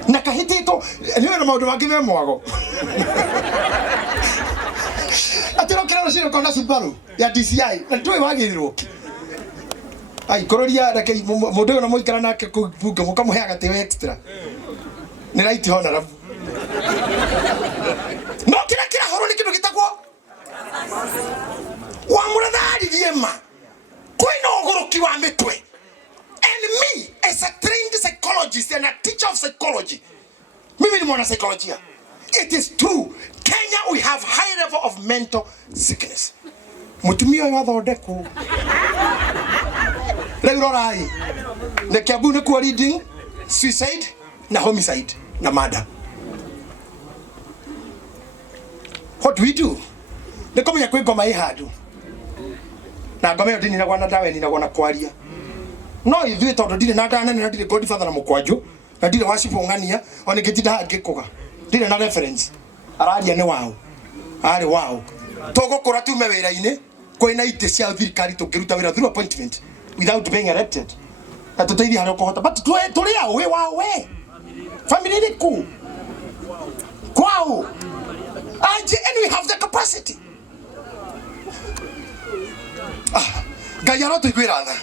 na kahitito niwe na maundu bangi me mwago atiro kira rociro kona Subaru ya DCI na tuwe wagirirwo ai kororia reke mundu na muikara nake kubunga mukamuheaga tewe extra ni right hona rabu no kira horo ni kindu gitagwo wa murathari diema koina ogoroki wa mitwe. And me as a trained psychologist and a teacher of psychology, mimi ni mwana psychology. It is true, Kenya we have high level of mental sickness. Mutumio ya thodeko leo rai ne Kiambu ne kwa reading suicide na homicide na murder. What do we do? Ne kama ya kwigoma ihadu na ngome yodi nina gwana dawe nina gwana kwaria no ithuĩ tondu ndire na ndana na ndire godfather na mukwanju na ndire washipu ngania oni gitida agikuga ndire na reference araria ni wao ari wao tugukura tume wira-ini kwina ite cia thirikari tungiruta wira through appointment without being elected na tuteithia hari kuhota but tuli ao we wao we family ni ku kwao and we have the capacity Gayaro to Guirana.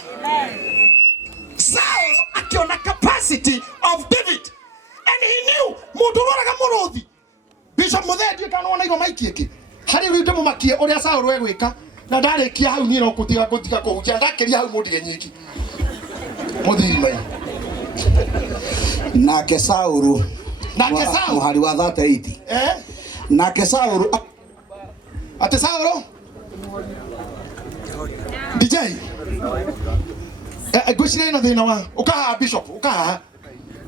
Saul akiona capacity of David and he knew Muduraga Morodi. Bishop Modedi kanaona igo maikieki. Hari rute mu makie oria Saul wegwika na ndare kia hau niro kutika kuhunjia ndakeria hau mudige nyiki. Muthiri mai. Nake Saul muhari wa 38. Nake Saul ate Saul DJ gwicire na thina wa ukaha bishop ukaha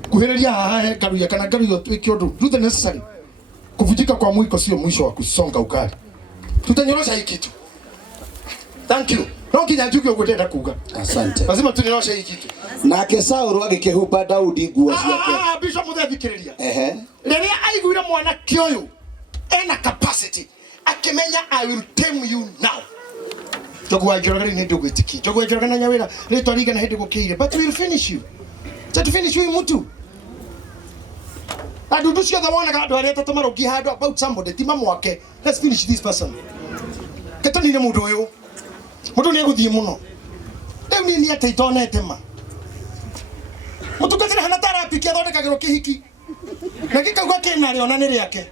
kuhereria karuya kana karuya twikiondo do the necessary kuvujika kwa mwiko sio mwisho wa kusonga ukali tutanyorosha hiki kitu. Thank you no kinya njuki ugutenda kuga asante lazima tunyorosha hiki kitu. Nake Saul agikehupa Daudi nguo ciake bishop muthethikiriria riria aiguire mwana kioyo ena capacity akimenya I will tame you now. Jogwa jorogani ni dogwitiki. Jogwa jorogana nyawira. Leto riga na hedi gukire. But we'll finish you. To finish you mutu. Adudushi the one got to tomorrow gihado about somebody. Timamwake. Let's finish this person. Ketoni ne mudo yo. Mudo ne guthi muno. Deuni ni ate itone tema. Mutu katira hanatara apikia thonde kagero kihiki. Na gikauga kena riona ni riake.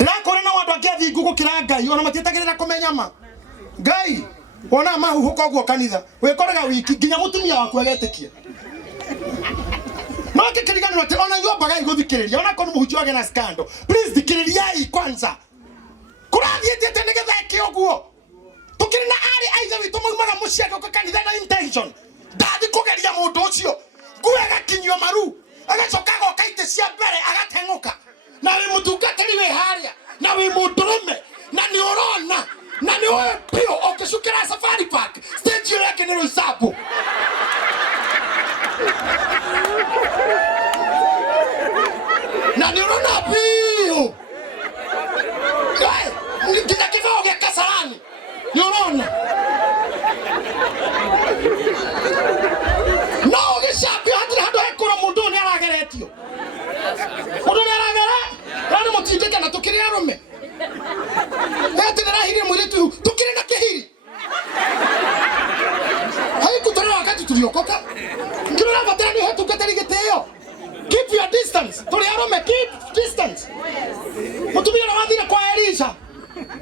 Ndakora na wandu angiathi ngugu kira Ngai ona matietagirira kumenya ma Ngai ona mahu huko kanitha wikoraga wiki nginya mutumia waku agetikia no kikirigana ati ona yombaga iguthikiriria ona kono muhunjia wage na scandal please thikiririai kwanza kurathiete tene getheki oguo tukiri na ari aiza witu maumaga muciaka ko kanitha na intention ndathi kugeria mundu ucio nguega kinywa maru agacokaga okaite cia mbere agatenguka na we mutungatiri we haria na we mundurume na ni urona na ni we pio okishukira Safari Park stage yake ni Rosabu na ni urona pio ni kija kifao kia Kasarani ni urona no geshapi hadi hado ekora mundu ni arageretio mundu ni aragere rani mutindike na tukiri arume ete narahiri mwiritu tukiri na kihiri haikutora wakati tuliokoka ngirora batani hetu katari geteo keep your distance tuli arume keep distance mutumira wathire kwa Elisha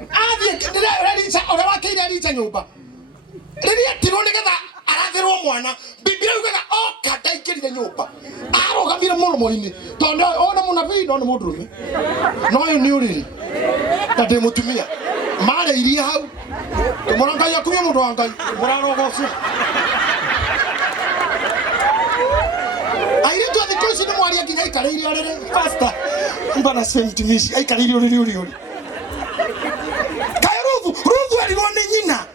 athie Elisha ora wakeire Elisha nyumba riria tiro nigetha arathirwo mwana bibi Biblia yugaga oka ndaingirire nyumba. Arogamire muromo-ini. Tondu ona munabii no ni mundurume. No yo ni uriri. Na ndi mutumia. Mare Iria hau. Tumuranga ya kumya mundu wangai. Murarogocia. Aire tu athikoici ni mwari nginya ikareire orere. Pastor. Mbana sentimici aikareire orere uri. Ruthu erirwo ni nyina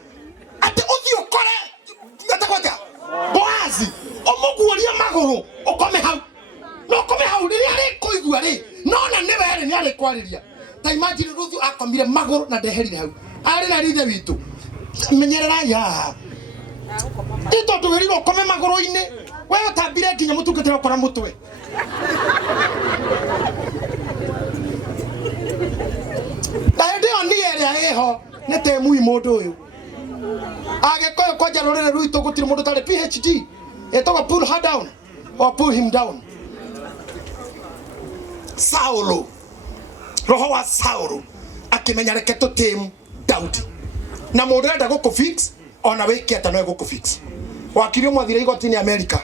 ati uthi ukore ngatakwata Boazi umuguoria maguru ukome hau no ukome hau riria ari kuigua ri nona ni were ni ari kwariria ta imagine Ruthu akomire maguru na ndeherire hau ari na rithe witu menyerera ya ito tuwiriro ukome maguru-ini wewe utambire nginya mutungatira ukora mutwe ndio ni ere eho nete mui mundu uyu agekoyo kwaja rorere ruito gutiri mundu tare PhD etoga pull her down or pull him down. Saulo roho wa Saulo akimenya reke tutim Daudi na mundu enda guku fix ona wiki ata no guku fix wakirio mwathire igoti-ini America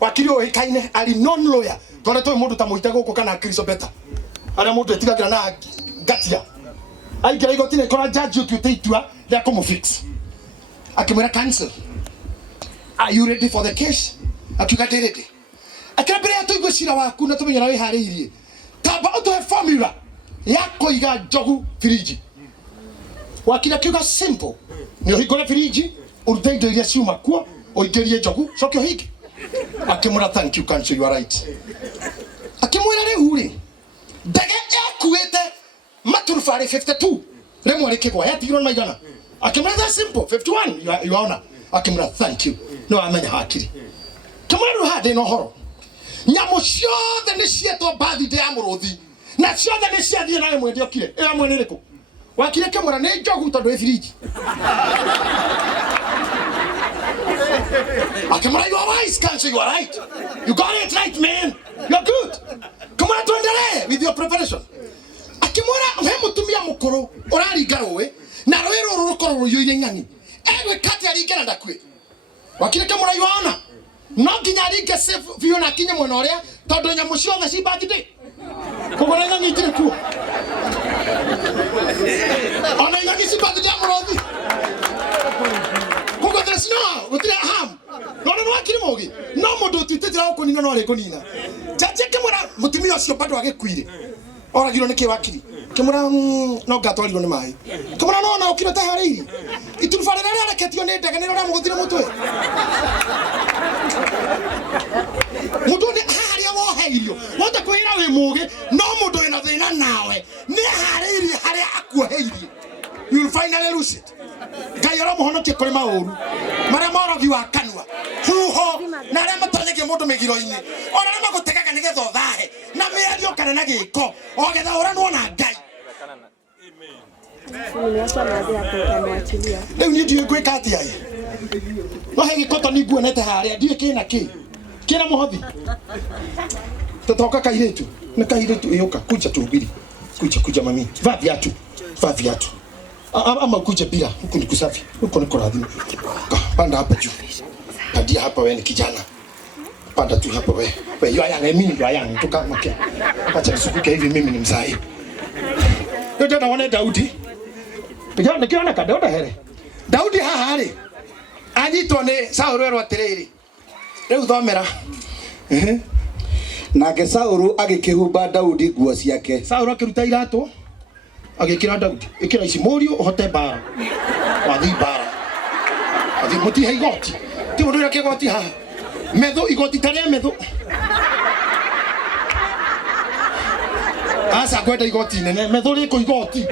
wakirio hikaine ali non lawyer tore to mundu ta muite guku kana Kristo beta ara mundu etigagira na gatia aigira igoti-ini kora judge utuite itua ria kumufix akimwira cancel. Are you ready for the case? Akiuga ready. Akira mbere ya tuigwe cira waku na tumenyera wi hariirie tamba utuhe formula ya kuiga njogu firiji wakira kiuga simple ni uhingure firiji urute indo iria ciuma kuo uingirie njogu coke uhinge akimwira thank you country you are right akimwira riu ri ndege ekuite maturubari 52 rimwe rikigwa yatigirwo maigana akimwira that simple 51 you honor akimwira thank you no amenya hakiri kamwira hade no horo nyamu ciothe ni cietwo birthday ya muruthi na ciothe ni ciathie nawe mwendio kire e amwe niriku wakire kamwira ni njogu tondu e firiji akimwira you are wise country you are right you got it right man you're good kamwira tuendelee with your preparation akimwira he mutumia mukuru uraringa ruwe na rwe ruru rukoro ruyoire ng'ani egwe kati aringana ndakwe wakire kamwira you honor no nginya aringe safe vio na kinye mwena uria tondu nyamu ciothe ci birthday kugora ng'ani itire kuo ona ng'ani ci birthday murothi kugo there's no gutire harm no akiri mugi no mundu tutitira ukunina no arikunina jaje kamwira mutumia ucio bado agikuire oragirwo niki wakiri kimura no gatwarirwo ni mai kimura no na ukira ta hariri iturubare rari areketio ni ndege ni rora muguthire mutwe mutu ni haria woheirio wonte kwira wi mugi no mundu ina thina nawe ni hariri haria akuoheirie you will finally lose it gayora muhonokie kuri mauru maria morogi wa kanua huho na aria matonyekie mundu migiro-ini ona ni magutegaga ni getho thahe na miario kana na giko ogetha ura no na ngai leo ni ndiye gwika atia ye no hegi koto ni nguonete haria ndiye kina ki kina muhothi tutoka kairetu na kairetu yoka kuja tuhubiri kuja mami va viatu ama kuja bila huku ni kusafi huko ni kuradhi panda hapa juu pandia hapa wewe ni kijana panda tu hapa wewe yoya mimi ndio yangu tukamke acha nisukuke hivi mimi ni mzai ndio naona Daudi kijana nikiona kadoda here Daudi haha ri anyitwo ni Saũlũ erwo atiriri riu thomera nake Saũlũ agikihumba Daudi nguo ciake Saũlũ akiruta iratũ agikira Daudi ikira ici murio uhote bara wathi bara athi muti he igoti ti mundu ria kigoti haha metho igoti taria metho asa kwenda igoti nene metho ri ku igoti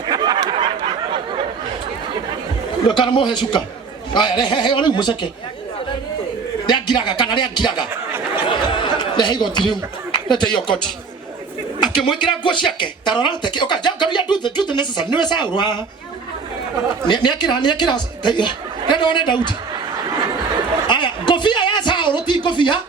lo kana mo hesuka aya rehe ori museke ria giraga kana ria giraga rehe igoti riu rete yokoti akimwikira nguo ciake tarora teke oka jangaria do the necessary niwe Saũlũ haha ni akira ndio ona Daudi aya kofia ya Saũlũ ti kofia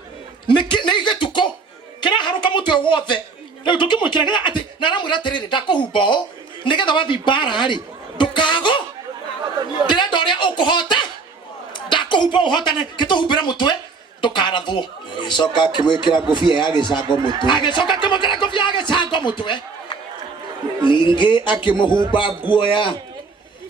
ni gituko kira haruka mutwe wothe riu tukimwikira ati na ramwira tiriri ndakuhumba o nigetha wathi bara ri ndukago ndirenda uria ukuhota ndakuhumba uhotane gituhumbira mutwe ndukarathwo soka kimwekira ngofia ya gicango mutwe agicoka kimwekira ngofia ya gicango mutwe ningi akimuhumba nguo ya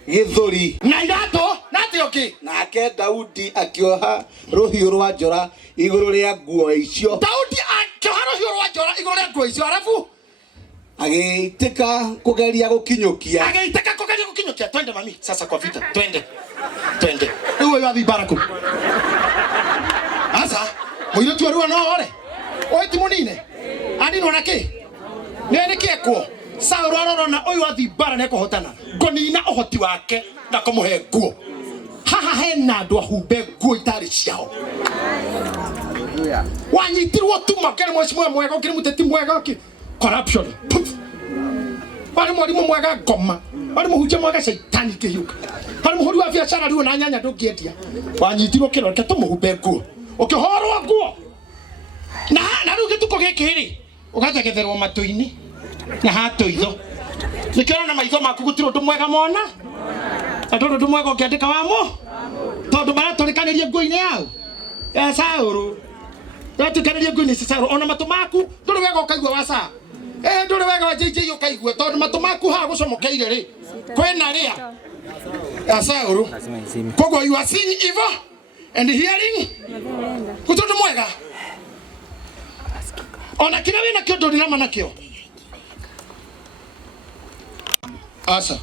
githuri na irato nati oki nake Daudi akioha ruhiu rwa njora iguru ria nguo icio Daudi akioha ruhiu rwa njora iguru ria nguo icio arafu agiiteka kugeria gukinyukia twende mami sasa kwa vita twende uwe wathi baraku asa muiro tu arua no ore oi timunine ani no nake nene kieko Sauro arona oyu wathi bara ne kuhotana ngonina uhoti wake na kumuhe nguo haha hena andu ahumbe nguo itari ciao wanyitirwo tuma kere mweshimwe mwega ukiri muteti mwega ki corruption bali mwalimu mwega ngoma bali muhunjia mwega shaitani kiyuka bali muhuri wa biashara riu na nyanya ndungiendia wanyitirwo kero ke tumuhumbe nguo ukihorwo nguo na riu gituko gikiri ugategetherwo matuini na hatoitho nikirona maitho maku gutiro ndu mwega mona ndu mwega ukiandika wamo tondu maratorikanirie nguo-ini yao ya Sauro ratukanirie nguo-ini cia Sauro ona matu maku nduri wega ukaigua wasa nduri wega wa JJ ukaigua tondu matu maku ha gucomokeire ri kwena ria ya Sauro kogo you are seeing evil and hearing kutondu mwega ona kina wina kio ndo ndirama nakio asa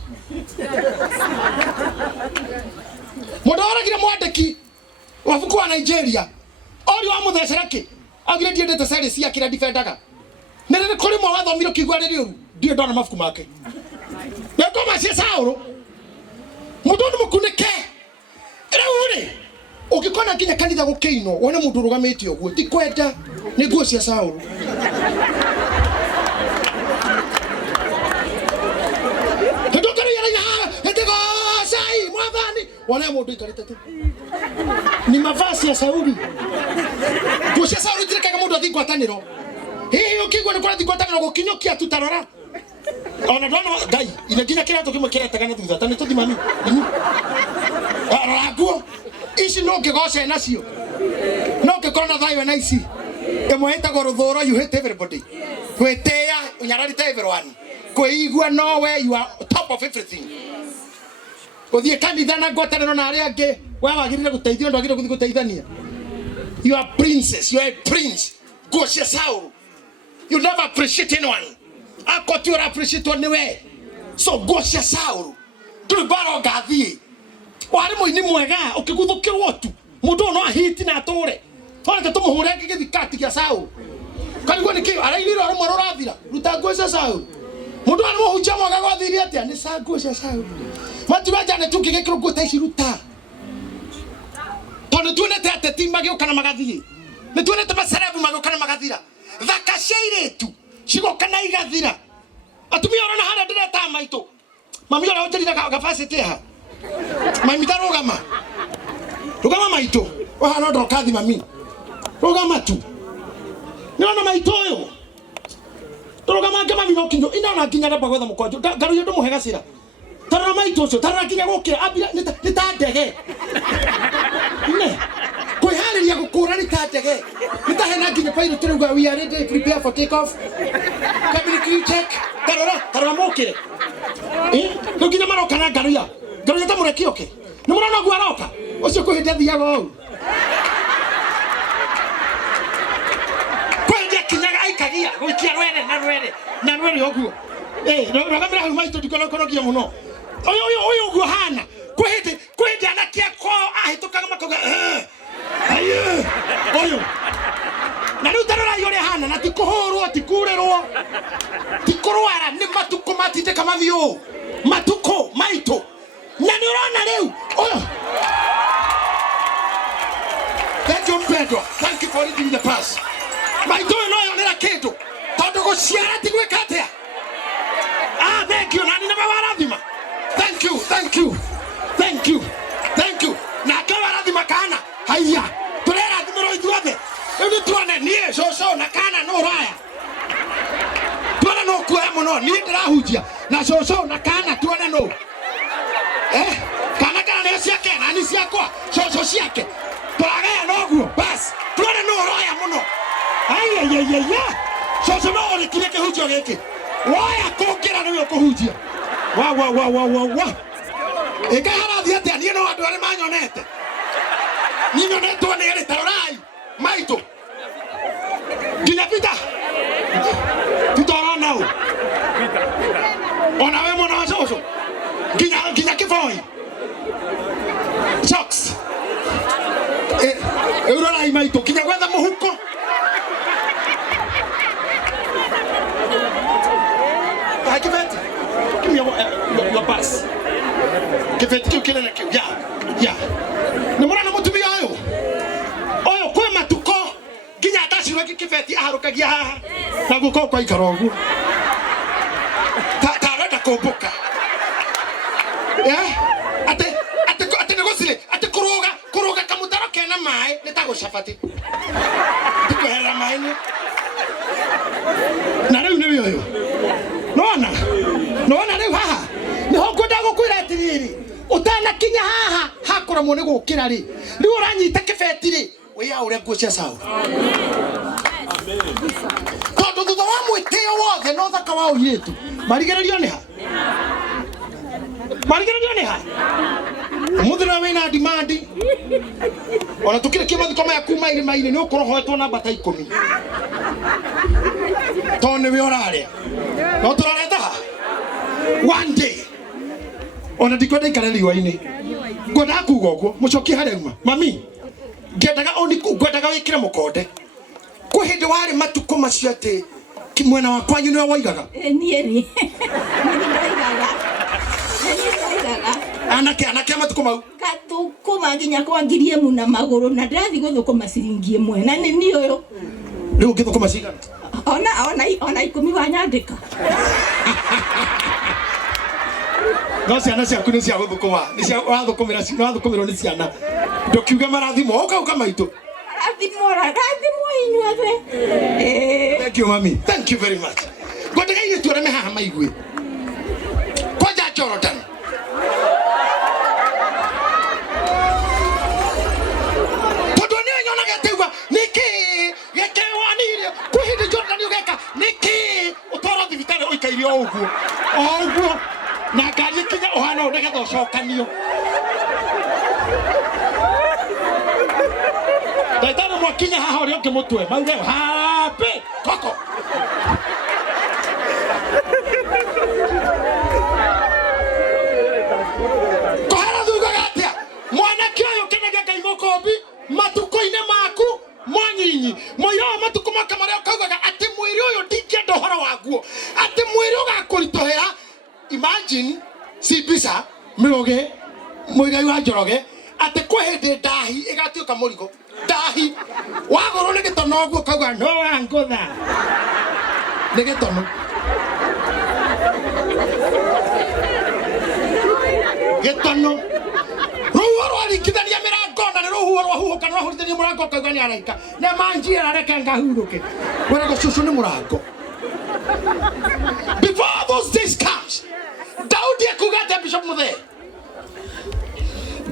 Modora gira mwandiki wafuku wa Nigeria ori wa mutheceraki agire ndiendete sare cia kira defendaga nere kuri mwa wathomiro kigwa riri uru ndio ndona mafuku make ngoma cia Sauro mundu mukunike uri ukikona kinya kanitha gukeino wona mundu rugamite oguo ti kwenda ni nguo cia Sauro wale mundu ikarite tu ni mavazi ya Sauli kucia Sauli tirikaga mundu athi ngwataniro hihi ukigwa ni kwa thi ngwataniro gukinyokia tutarora ona ndona ngai ine nginya kirato kimwe kiretaga na thutha tani tuthi mami araguo ici no ngigocena nacio no ngikona thayo na ici imwe itago ruthuro you hate everybody kwetea unyararite everyone kuigua no way you are top of everything Odie kanitha na ngwataniro na aria ange wa wagirire guteithio ndo agire guteithania you are princess you are a prince go cia Sauro you never appreciate anyone akoti you appreciate one way so go cia Sauro tu baro gathie wari muini mwega ukiguthukirwo tu mundu no ahiti na atore fana tumuhure ngigithikati kia Sauro kanigwo nikio arainiro ari mwaro rathira ruta go cia Sauro mundu ari muhunjia mwega gwathiri atia ni sa go cia Sauro Matiwa jana tukigekiro gota ishiruta. Tono tuonete ateti magioka na magathie. Ne tuonete masarabu magioka na magathira. Thakashaire tu. Shigo kana igathira. Atumia orana hana direta maito. Mami ora hotelira capacity ha. Mami tarogama. Rugama maito. Ohana ndo kathi mami. Rugama tu. Niona maito yo. Rugama ngama mimi nokinyo. Ina na kinya ndaba gwetha mukwanjo. Garu ndo muhega cira. Tarara maito cio tarara kinya gukira abira ni ta ndege ne kwihariria gukura ni ta ndege ni ta hena kinya pilot turuga we are ready prepare for take off cabin crew check tarara mukire no kinya maroka na garu ya ta mureki oke ni murana gwa roka ucio kuhinda thiaga au kwenda kinya aikagia guikia na rwere oguo rogamira hau maito dikolokonogia muno oyo guhana kwende anakia ko ahitukaga makoga ayo oyo na riu tarora yore hana na tikuhurwo tikurerwo tikurwara ni matuko matite kama vio matuko maito na ni urona riu oyo thank you Pedro thank you for reading the pass maito no yonera kedo tondu guciara tigwekatea thank you nani na bawaradhima thank you na kawaradhima kana haya turera dhimero ithuothe ebi tuone nie coco na kana no raya tuone no kuoya muno nie ndirahunjia na coco na kana tuone no kana ni ciake nani ciakwa coco ciake turagaya noguo bas Coco no ori kire kihunjio giki. Waya kukira niwe kuhunjia. Wa. Eka harathi atia nie no andu ari manyonete. Ninyonetwo ni ri tarai. Maito. Ginya pita. Tutora nao. Ona we mwana wa Coco. Ginya kifoi. Socks. Eurora imaito kinya gwetha muhuko. Kibeti. Give me your pass. Kibeti kile kiu. Ya. Namura mutumia ayo. Oyo kwe matuko. Ginya atashirwa kibeti aharukagia haha. Na guko kwa ikarogu. Tarada kumbuka. Ate negosile. Ate kuroga kamutaro kena mai. Netago shafati. Tiko hera mai ni. Nare unewe yoyo. Nona rĩu haha niho ngwenda gũkwĩra atĩrĩrĩ ũtana kinya haha hakora muone gũkĩra rĩ rĩu ũranyita kĩbeti rĩ wĩyaũre nguo cia saũ tondũ thutha wa mwĩtĩo wothe no thaka wa ũirĩtu marigĩrĩrio nĩ ha ũmũthĩ na wĩna ndimandi ona tũkĩrĩ kĩmathiko maya kuma irĩma-inĩ nĩ ũkũrohoetwo namba ta 10 tondũ nĩwe ũrarĩa no tũrareta ha one day ona ndikwenda ikare riũa-inĩ ngwendaga kuga ũguo mũcokie harĩa uma mami ngwendaga wĩkĩre mũkonde kwĩ hĩndĩ warĩ matukũ macio atĩ mwena wa kwanyu nĩwe waigaga niĩ anake matukũ mau gathũkũma nginya kwa ngiri ĩmwe na magũrũ na ndĩrathiĩ gũthũkũma ciringi ĩmwe na nĩ niĩ ũyũ rĩu ũngĩthũkũma cigana ona 10 wanyandĩka no ciana ciaku nĩ cia gũthũkũma nĩ cia wathũkũmĩrwo nĩ ciana ndũkiuge marathimwo ũkauga maitũ rathimwo inyuothe thank you mami thank you very much ngwendaga airĩtu arĩa me haha maigue kwanja Jordan tondũ nĩ nyonaga teigua nĩkĩ gĩkewanirio kwĩ hĩndĩ Jordan ũgeka nĩkĩ ũtwarwo thibitarĩ ũikaire o ũguo na ngari ĩkinya ũhana ũũ nĩgetha ũcokanio ndagĩtarĩ mwakinya haha ũrĩa ũngĩ mũtwe mauge happy koko kũhara thugaga atĩa mwanake ũyũ kĩnyagia Ngai mũkombi matukũ-inĩ maku mwanyinyi mũira wa matukũ maka marĩa ũkaugaga atĩ mwĩrĩ ũyũ ndingĩenda ũhoro waguo atĩ mwĩrĩ ũgakũritũhĩra imagine Sibisa Mĩrũgĩ mũigai wa Njoroge atĩ kwĩ hĩndĩ ndahi ĩgatuĩka mũrigo ndahi wagũrwo nĩ gĩtono ũguo kauga no wangũtha nĩ gĩtono rũhuho rwaringithania mĩrango na nĩ rũhuho rwahuhũka na rwahurithania mũrango kauga nĩ araika nĩ manjia reke ngahurũke wĩrago cũcũ nĩ mũrango. Before those days comes Daudi akuga atĩa Bishop Muthee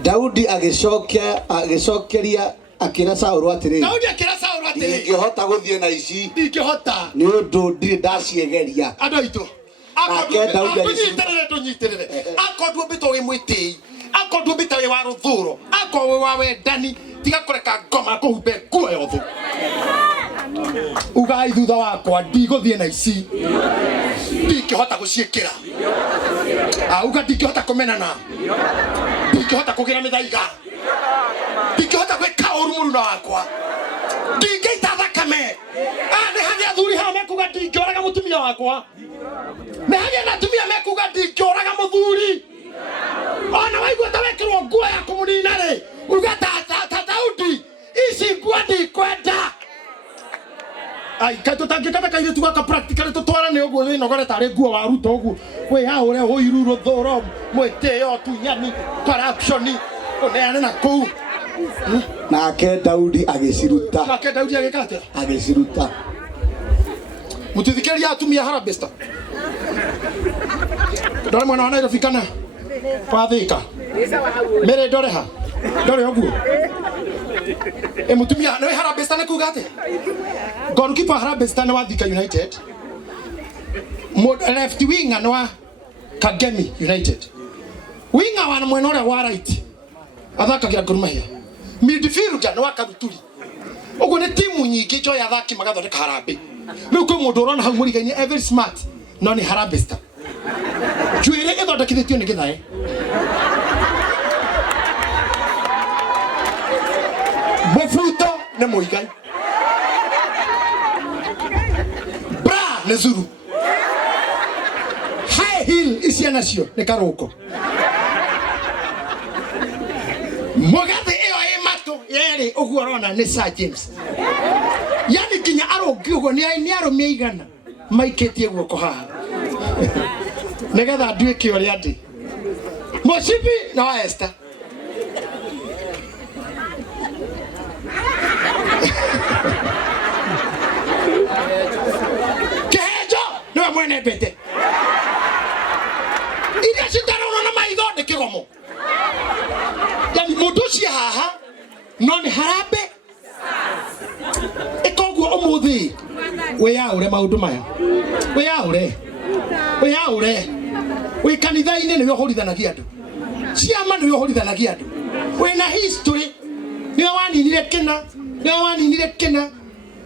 Daudi agĩcokeria akĩra Saũlũ atĩrĩ ndingĩhota gũthiĩ na ici nĩ ũndũ ndirĩ ndaciegeria andũ aitũ ndũnyitĩrĩre akorwo mbĩtwo wĩ mwĩtĩi akorwo mbĩtwo wĩ wa rũthũro akorwo wĩ wa wendani tiga kũreka ngoma kũhumbe nguo yothe ugai thutha wakwa ndigũthiĩ na ici ndingĩhota gũciĩkĩra uga ndingĩhota kũmenana ndingĩhota kũgĩra mĩthaiga ndingĩhota gwĩka ũru mũruna wakwa ndingĩita thakame nĩ hagĩa athuri haha mekuga ndingĩũraga mũtumia wakwa nĩ hagĩa na atumia mekuga ndingĩũraga mũthuri ona waigua ta wekĩrwo nguo ya kũmũnina rĩ uga ta Daudi ici nguo ndikwenda ai kato tangĩkata kairĩtu gaka practically tũtwarane ũguo wĩnogore tarĩ nguo waruta ũguo wĩyaũre ũiru rũthũro mwĩtĩo tunyani corruption ũneane na kũu nake Daudi agĩciruta agĩciruta mũtithikĩria atumia harambesta ndore mwana wa Nairobi kana wathĩka mere ndore ha ndore ũguo Mutumia no Harambee Stars kuga ate. Goalkeeper Harambee Stars wa Thika United. Left winger no Kagemi United. Winger wa mwena ule wa right. Athakagira Gor Mahia. Midfielder no Karuturi. Ugo ne timu nyingi jo ya thaki magathondeka Harambee. Riu kwi mundu urona hau murigaini every smart no ni Harambee Stars. Juire ithondekithitio ni Gitahi. Bofuto ne Muigai. Bra ne Zuru. High heel isiana cio ne Karoko. Mogate iyo mato yeri uguo rona ni Sir James. Yani kinya arongi ugo ni arumia igana maiketie guoko haha. Negetha nduike uria ndi. Moshipi na Esther. Kejo no mwene bete. Iria citaro na maitho ni kigomo. Yani mundu cia haha no ni Harambee. Ekoguo umuthi. We yaure maundu maya. We yaure. We yaure. We kanitha-ini ni yohorithanagia andu. Ciama ni yohorithanagia andu. We na history. Ni waninire kina. Ni waninire kina.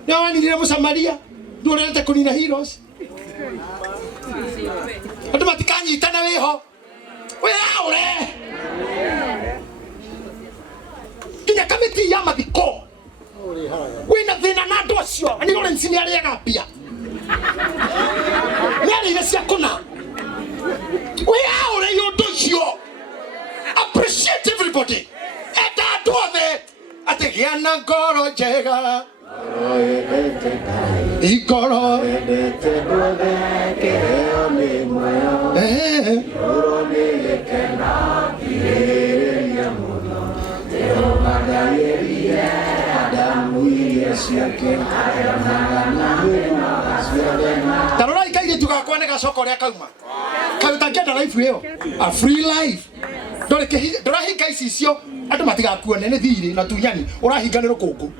Ni waninire Musamaria. Ndurete kunina heroes. Andu matikanyitana wiho. We yaure. Kinya kamiti ya mathiko. We na thina na andu acio. Ani Lawrence ni ariaga pia. Nani cia kuna. We are you do you appreciate everybody. Eta tuothe ategiana ngoro njega. Igoro kero ni moyo. Igoro ni kena iria muno. Teo magayeria Adamu yesiake. Tarora ikaire tugakwa ne gacoko ria kauma. Karuta ngenda life iyo. A free life. Ndora hinga icio andu matigakuone ni thiri na tunyani urahinga ni rukungu.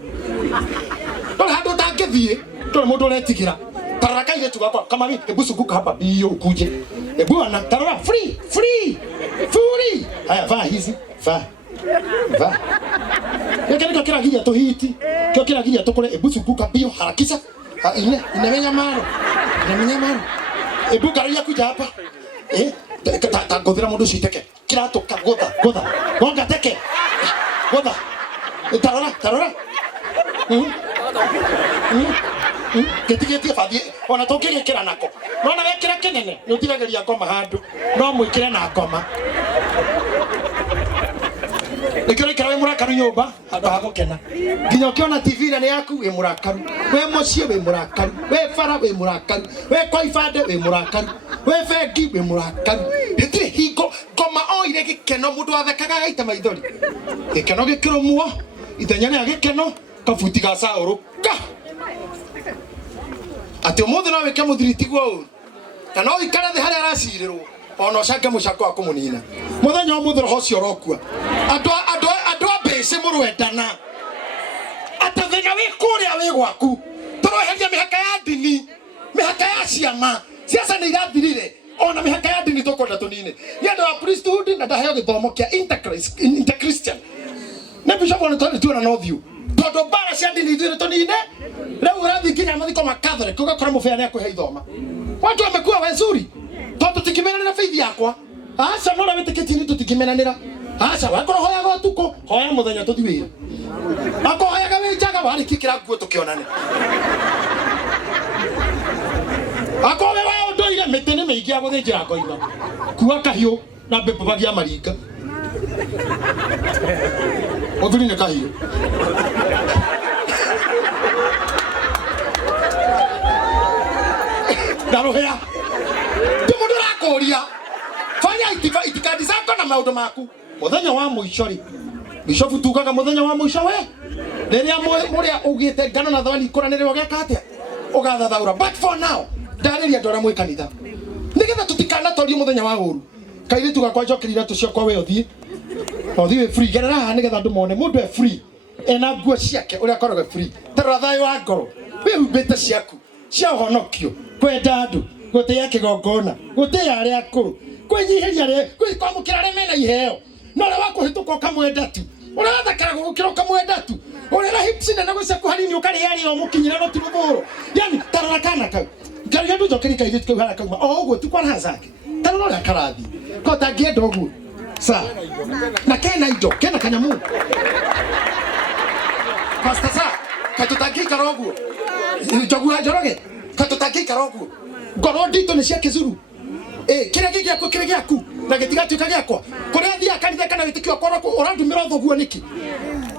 Ndora handu tangithie ndora mundu uretigira. Tarora kaire tugakwa kama mimi ebusuguka hapa biyo ukuje. Bwana tarora free. Haya vaa hizi. Vaa. Yekeni kira ginya tuhiti. Kira ginya tukore ebusuguka biyo harakisha. Inamenya maro. Ebukaria kuja hapa. Tagodhira mundu citeke. Kirato kagodha. Gonga teke. Godha. Tarora. Getigeti fadhi. Ona tokege kira nako. Nona wekira kenene. Nutigageria ngoma handu. No muikire na ngoma. Nikiro ikara murakaru nyumba handu ha gukena. Nginya ukiona TV na yaku we murakaru. We mucie we murakaru. We fara we murakaru. We koifade we murakaru. We fegi we murakaru. Hetire hingo ngoma oire gikeno mundu athekaga gaita maithori. Gikeno gikiro muo. Ithenya ya gikeno kafuti ga sauru. Ati umuthi no wike muthiriti gwo. Kana no ikara thi haria aracirirwo. Ona cake mucako akumunina. Muthenya umuthi roho cio rokua. Andu abese murwendana. Atathenya wi kuria wi gwaku. Toroheria mihaka ya dini. Mihaka ya ciama. Siasa ni irathirire. Ona mihaka ya dini tokonda tunine. Ni andu a priesthood na ndaheo githomo kia interchristian. Na bishop ona tuona no view. Todo bara cia dini thire tunine. Leo urathi kinya mathiko ma Catholic ugakora mufea ni akuhe ithoma. Watu wamekuwa wazuri. Toto tikimenanira faith yakwa. Acha mora weteketini tutikimenanira. Acha wakoro hoya gotuko, hoya muthenya tuthi wira. Ako hoya ga wijaga wari kikira nguo tukionane. Ako we wa ndoire mitene meingi ya guthinjira koiga. Kuwa kahiu na bepo bagia maringa. Othuri ne kahiu. Darohea. Tumudura koria. Fanya itikadi zako na maundu maku. Muthenya wa muicori. Bishop tukaga muthenya wa muico we. Riria muria ugite ngano na thawani kuranire wageka atia. Ugathathaura. But for now, ndariria ndora mwe kanitha. Nigetha tutikana torio muthenya wa uru. Kaire tugakwa njokirira tucio kwa we othie. Othie free gerera nigetha ndu mone mundu e free. ena nguo ciake uria akoragwo free tarora thayo wa ngoro wihumbite ciaku cia honokio kwenda andu gutia kigongona gutia aria akuru kwinyihiria ri kwamukira ri mena iheo no ri wakuhituka kamwenda tu uria wathakara gukira kamwenda tu uria hips na nago cia kuharini ukari yari o mukinyira no timuburo yani tarora kana kau ngari andu thokeri kaithe kau hara kauma o uguo tu kwana zake tarora ria karathi ko tangienda uguo sa na kena indo kena kanyamu Pastor sa katutangika roguo njogua njoroge katutangika roguo ngoro ndito ni cia kizuru kira giaku na gitigatuika giakwa kuria thia kanitha kana gitikio koroko urandumira thoguo niki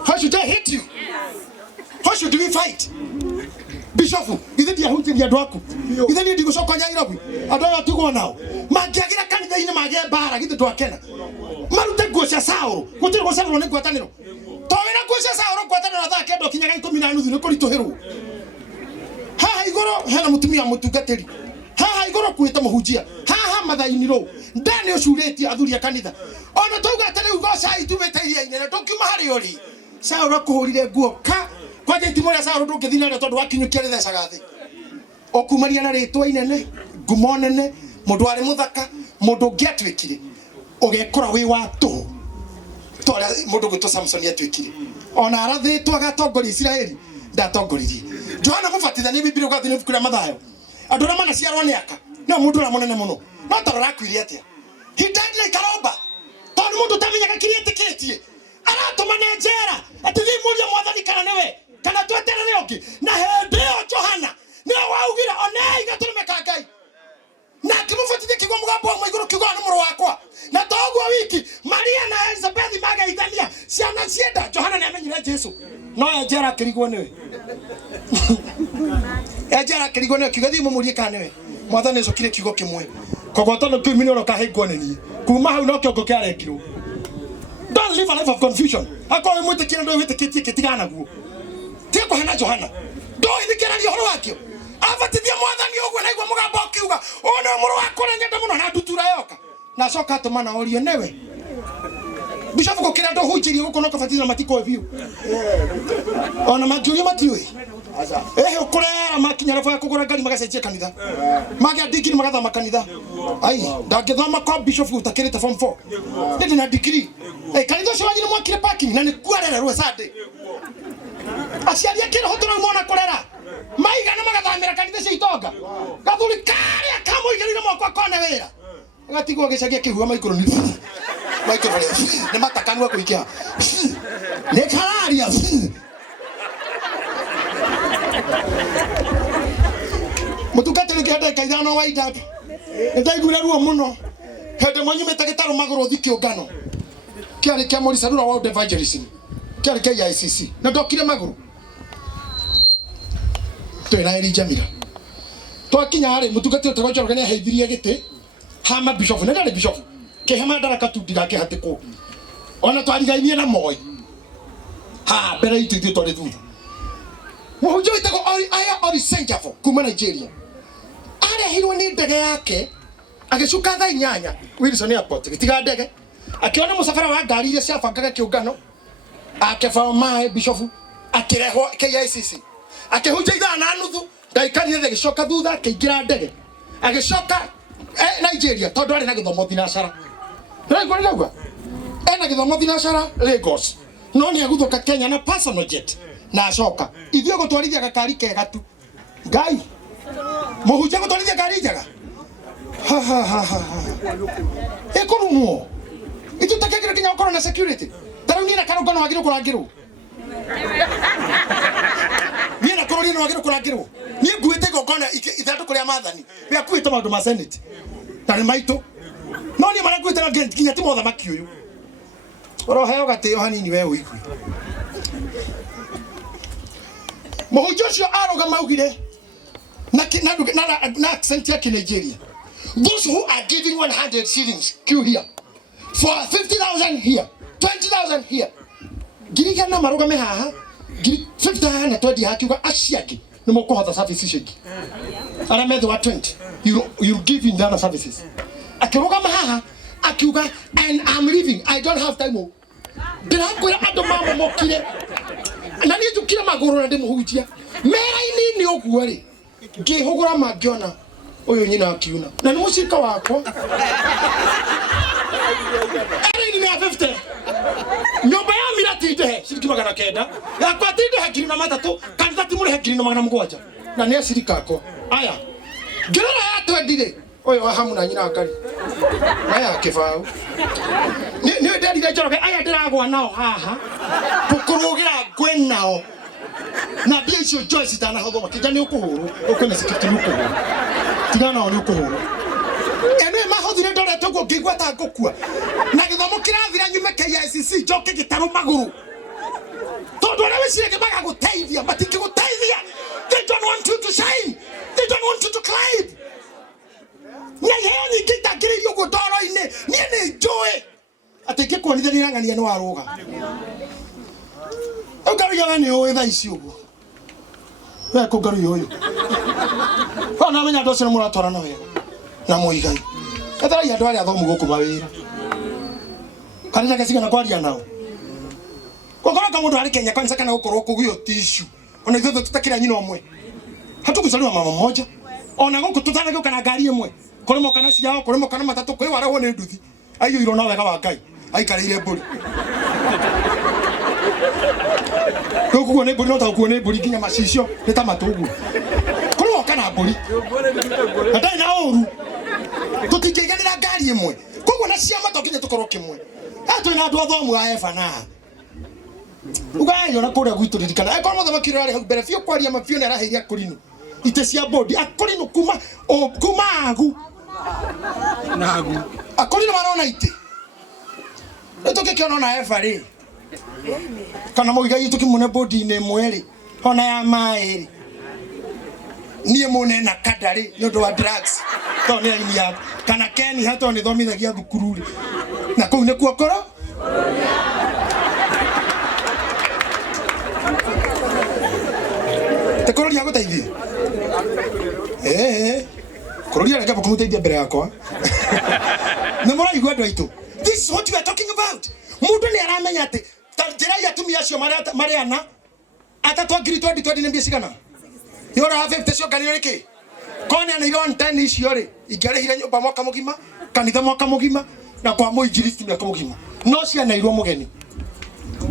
how should I hate you how should we fight Bishop ithe dia hunjia andu aku ithe ni ndigucoka nyairobi andu aya tugo nao mangiagira kanitha ine mage bara githe twakena marute nguo cia Sauro gutiri gucarwo ni ngwataniro towina nguo cia Sauro ngwataniro thaa kendo kinyaga 10:30 ni kurituhirwo haha igoro hena mutumia mutungatiri haha igoro kuita muhunjia haha mathaini ro ndani ucurĩtie athuri a kanitha ona tuga atari ugoca itumete iria inene tukiuma hari uri Sauro kuhurire nguo ka kwa gitimo ya Sauro ndungithina ri tondu wakinyukia ri thecaga thi okumania na ritwa inene ngumo nene mundu ari muthaka mundu ngiatwikire ugekora wi wa tu tora mundu gwitwo Samson yatwikire ona arathitwo agatongori Israeli ndatongoririe Johana mubatithania Biblia ugathini bukura mathayo andu ra mana ciarwo ni aka no mundu ra munene muno no tarora kwiri atia he died like a robber tondu mundu tamenyaga kirietikitie aratuma njera ati thi muria mwathani kana niwe kana tweterere ungi na hindi yo Johana ni waugira ona igaturume Ngai na kimubatithia kigwa mugambo wa iguru kigwa ni muru wakwa na toguo wiki Maria na Elizabeth magaithania ciana cienda Johana ni amenyire Jesu no njera kirigwo niwe ejara kirigwo niwe kigathi mumurie kana niwe mwathani cokire kigo kimwe kogwatano kiu minoro kahingwo nini kuma hau no kiongo kiarekirwo don't live a life of confusion akwa mwitikira ndo witikitie kitigana guo tiko hana Johana ndo ithikira ri horo wakio abatithia mwathani uguo na igwa mugambo kiuga ona muru wakwa na nyenda muno na ndutura yoka na coka tumana orio newe Bishop gukira ndo hunjirie guko no kabatithia matiko biu ona majurio matiwe ukurera makinya rafa ya kugura ngari magacenjia kanitha magia degree magathama kanitha ai ndangithama kwa Bishop utakirite form 4 ndindi na degree kanitha cio wanyu mwakire parking na ni kuarera rwe Sunday aciari akira hotora mwana kurera maiga na magathamira kanitha cia itonga gathuri karia kamuigirire mwako kone wira gatigwo gicagia kihua maikoro ni ni matakanwa kuikia ni kararia mutukatele kiada kaidano waida ndaigura ruo muno hede mwanyu metagitaro magoro thikio ngano kiari kia morisa rura world evangelism kiari kia ICC na ndokire magoro twina eri jamira twakinya hari mutukatele tawajorga ne heithirie gite hama bishop na ndale bishop ke hama daraka tu digake hatiko ona twarigainie na moi ha bere itithio tore thutha muhunjia witagwo aya Orisenjafo kuma Nigeria arehirwo ni ndege yake agicuka thaa 8 Wilson Airport gitiga ndege akiona musafara wa ngari iria ciabangaga kiungano akebao mae Bishop akirehwo KICC akihunjia ithaa na nuthu ndaikarire thege gicoka thutha akiingira ndege agicoka Nigeria tondu ari na githomo thinacara rego rego ena githomo thinacara Lagos no ni aguthuka Kenya na personal jet na acoka ithio gutwarithia gakari kega tu Ngai muhunjia gutwarithia gari njega ekurumo itu takekire kinya ukoro na security tarau ni na karugano wagire kurangirwo ni na korori no wagire kurangirwo ni nguite gogona ithandu kuria mathani bia kuita maundu ma senate tani maito no ni mara kuita na kinya timo thamaki uyu oroheo gateo hanini we uigwi muhunjia cio aroga maugire na accent ya Nigeria those who are giving 100 shillings queue here for 50,000 here 20,000 here giriga na maroga me haha 50 na 20 hakiuga aciaki ni mukuhotha services cigi ara metho wa 20 you give in the services akiroga haha akiuga and I'm leaving I don't have time ndirakwira andu mama mokire maguru na ndimuhunjia mera-ini ni uguo ri ngihugura mangiona uyu nyina akiuna na ni mucika wakwa ari ni 50 nyumba ya mirati ndehe ciringi 900 yakwa tindehe ngiri na matatu kanitha timurihe ngiri na 700 na ni acirika akwa aya ngirora ya twendire uyu wa hamu na nyina akari aya kibau ni nderire njoroge aya ndiragwa nao haha tukurugira ngwenao na bia icio Joyce itana hotho makija ni ukuhuru ukene sikiti ukuhuru tigana oni ukuhuru ene mahothire ndore togo ngigwa ta ngukua na githomo kirathira nyume KICC njoke gitaru maguru tondu ara wicire kibaga guteithia matiki guteithia they don't want you to shine they don't want you to climb nyayeni gitagiririo gudoro-ini ni njoe ateke kuonithania ng'ania ni waruga ugaru yone owe tha ici uguo we kugaru yoyo ona menya ndo cene muratwara na wega na muigai ethera ya ndo ari athomu guku mawira kanisa kasigana kwaria nao gukoroka mundu ari Kenya kwanza kana gukorwo kugio tissue ona ithuothe tutakira nyina omwe hatukuzaliwa mama mmoja ona guku tutanaga kana ngari imwe kurimo kana ciao kurimo kana matatu kwi warahwo ni nduthi aiyo irona wega wa Ngai aikarire mburi kuko ne mburi no ta kuone mburi kinya macicio ni ta matugu kurimo kana mburi atai na oru tutingeganira ngari imwe kuko na ciama tokinya tukorwo kimwe atu na andu athomu a efana ugayo na kore gwitu ririkana eko motho makiro ari hau mbere fio kwaria mafio na rahiria kurinu ite cia bodi akurinu kuma agu nagu akurinu marona ite etoke kiona na efari kana moiga yitu kimune bodi ne mweri ona ya maeri nie mune na kadari nyondo wa drugs to ne inya kana Keni hato ni thomithagia thukuru na kuu ne kuokoro te kororia guteithia kororia rega kumuteithia mbere yakwa na muraigwa andu aitu this is what we are talking about mundu ni aramenya ati njira ya tumia cio mariana atatwa ngiri 2020 ni mbia cigana yora 50 cio kanio niki kone ni ron 10 icio ri ingerehire nyumba mwaka mugima kanitha mwaka mugima na kwa muinjilisti mwaka mugima no cia nairwo mugeni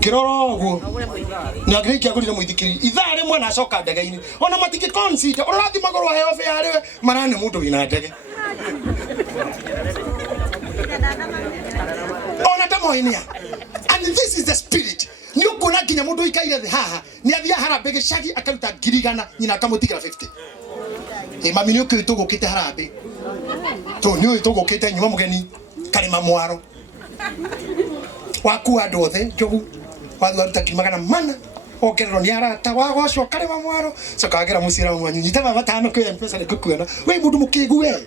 kiroro guo na ngirikia gurire muithikiri ithaa rimwe na coka ndege-ini ona matiki consider urathi magoro heo fe ariwe marane mundu wina ndege ona tamoinia and this is the spirit ni ukuna kinya mundu ikaire thi haha ni athia harambe gicagi akaruta ngirigana nyina akamutigira 50 mami ni ukiri tugukite harambe to ni tugukite nyuma mugeni karima mwaro waku andu othe njogu wathu aruta kimagana mana okerero ni arata wagoco karima mwaro cokagera mucira mwanyu nyita baba tano kwe mpesa ni kukuona we mundu mukigu we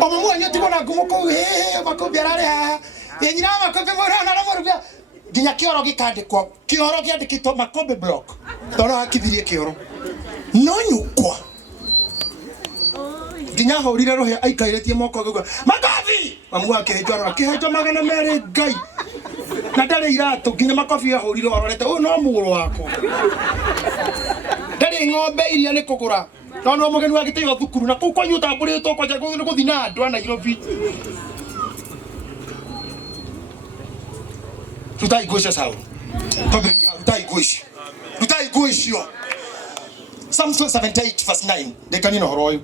omo mwanyu tibona gumuko makobi arare ha yenyina makobi mora na morubia ginya kioro gikandikwa kioro giandikitwo makobi block tona akithirie kioro no nyukwa ginya horire rohe aikairetie moko gugo makobi mamu akihejwa magana mere Ngai na ndari iratu ginya makobi ahorire ororete uyu no muguru wako ndari ng'ombe iria ni kugura no mugeni wa gitio thukuru na kuu kwanyu tamburitwo kwa jago ni guthina andu ana Nairobi tutai goisha sawa tabiri tutai goisha Psalm 78 verse 9 dekanino horoyo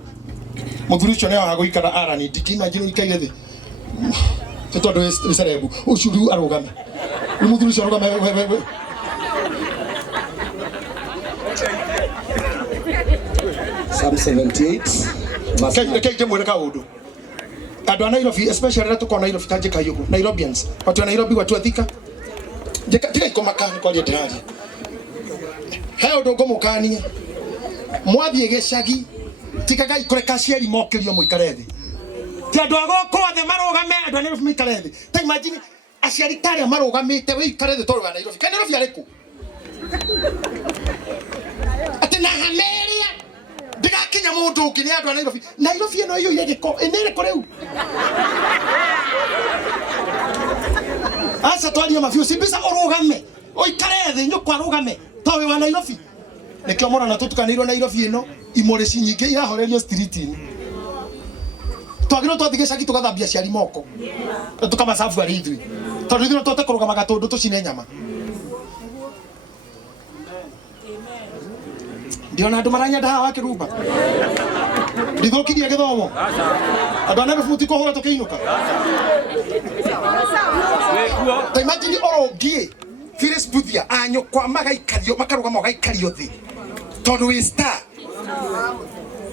muthurucio ne wa guikara arani dikima jino ikaire thi tondu iserebu ucuru arugame muthurucio arugame Psalm 78 verse keke mweka udu andu a Nairobi especially na tuko Nairobi tajika yugo Nairobians watu wa Nairobi watu athika tika ikomaka kwa dirari he undu ngomukania mwathie gicagi tikaga ikore kacieri mokirio muikare thi ti andu agoko othe marugame andu a Nairobi muikare thi ta imagine aciari taria marugamite we ikare thi toru wa Nairobi kana Nairobi ariku ati na hameria ndigakinya mundu ukini andu a Nairobi eno iyo ire giko enere koreu Asa twaria mabiu sibisa urugame. Oikare thi nyukwa rugame. Tawe wa Nairobi. Nikio mona na tutukanirwo Nairobi ino imore cinyinge irahorerio street-ini. Twagiro twathigica tugathambia ciari moko. Tukamasafu ari ithui. Tondu ithui twote kurugama gatundu tucine nyama. Ndiona andu maranya ndaha wa kiruba. Ndithokirie githomo. Andu ana bibuti kuhura tukiinuka. Ta imagine orongie Phyllis Buthia anyo kwa magaikario makarugama magaikario thi. Tondu we star.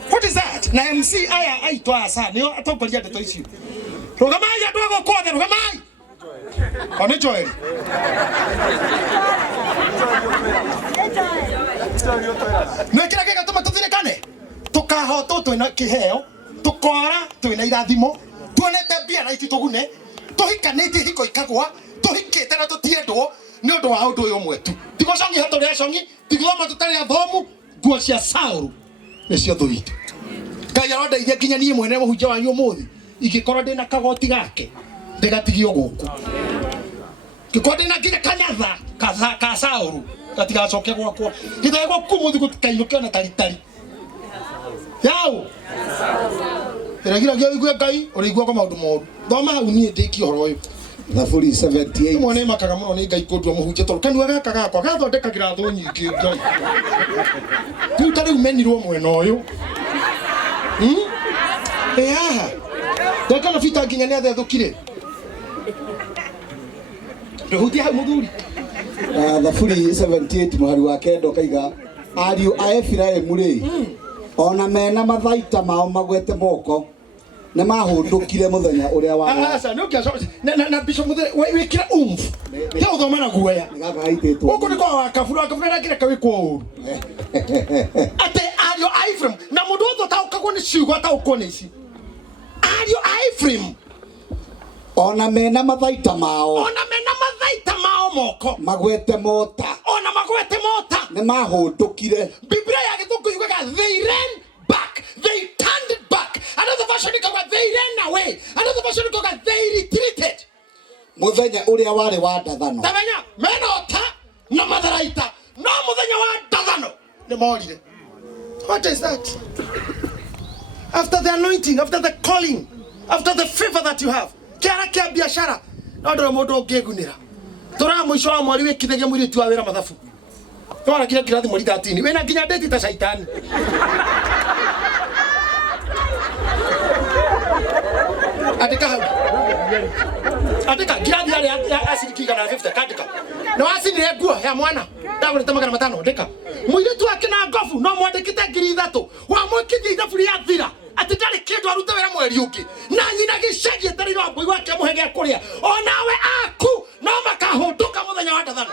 What is that? Na MC aya aitwa asa nio atongoria ndeto icio. Rugamai andu agokothe rugamai. Kone Joel. Nekira kega tuma tuthirikane. Tukahotwo twina kiheo, tukora twina irathimo, tuonete bia na ititugune, tuhikanite hiko ikagwa, tuhikite na tutiendwo ni undu wa undu uyu mwetu. Tigo songi hatore songi, tigoma tutari athomu, guo cia Sauru. Nicio thuitu. Ngai arondeithia nginya nie mwene muhunjia wanyu umuthi igikorwo ndina kagoti gake ndigatigio guku gikorwo ndina nginya kanatha ka Sauru gatigacoke gwakwa githego kumuthi gutikainukio na taritari yao iragira gyo Ngai urigwa kwa maundu moru thoma hau nie ndiki horo uyu Thaburi 78 mwana makaga muno ni Ngai kundwa muhunjia tondu kanua gaka gakwa gathondekagira thu nyingi Ngai tutari umenirwo mwena uyu aha ndeka na fita nginya ni athethukire nduhutia hau muthuri Thaburi 78 muhari wa kendo kaiga ariu a Efiraimu ri ona mena mathaita mao magwete moko na mahundukire muthenya uria wa asa no kia na bisho muthenya wikira umfu ya uthoma na guoya ngagaititwo uko ni kwa wakafura kira kawikwo uru ate ariu a Ephraim na mundu otho taukagwo ni Ciugo taukwo ni ici ariu a Ephraim ona mena mathaita mao moko magwete mota ona magwete mota ne mahundukire Biblia ya githuku yugaga they ran back, they turned back. Another version ikaga they ran away, another version ikaga they retreated. Muthenya uria wari wa ndathano Tabanya menota na matharaita no muthenya wa ndathano ni morire. What is that? After the anointing, after the calling, after the favor that you have, kiara kia biashara no ndoro mundu ungegunira tora mwisho wa mwari wikithege mwiri tu awira mathafu tora kira kirathi mwari 13 wena nginya date ta shaitani Adika kirathi ya asiriki kana 50 kadika no asini egua ya mwana ndagure tamagana matano ndeka mwiri tu akina ngofu no mwandikite 3,000 wa mwikithi thaburi ya thira ati ndari kindu arute wera mweri ungi na nyina gicagi tari no mbui wake muhege akuria onawe aku no makahunduka muthenya wa ndathano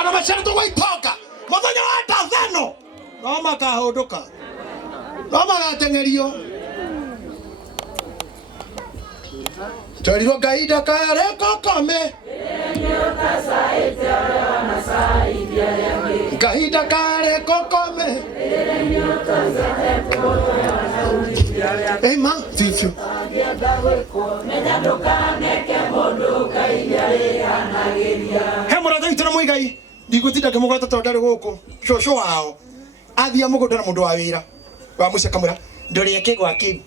ona macera tu gwaitonga muthenya wa ndathano no makahunduka no magatengerio Twarirwo Ngai ndakare kokome Ngai ndakare kokome Ema vivyo he mũratho witũ na mũigai ndigũtinda ngĩmũgweta tondũ ndarĩ gũkũ cũcũ wao athia mũgũnda na mũndũ wa wĩra wa mũica kamũra ndũrĩe kĩgwa kĩu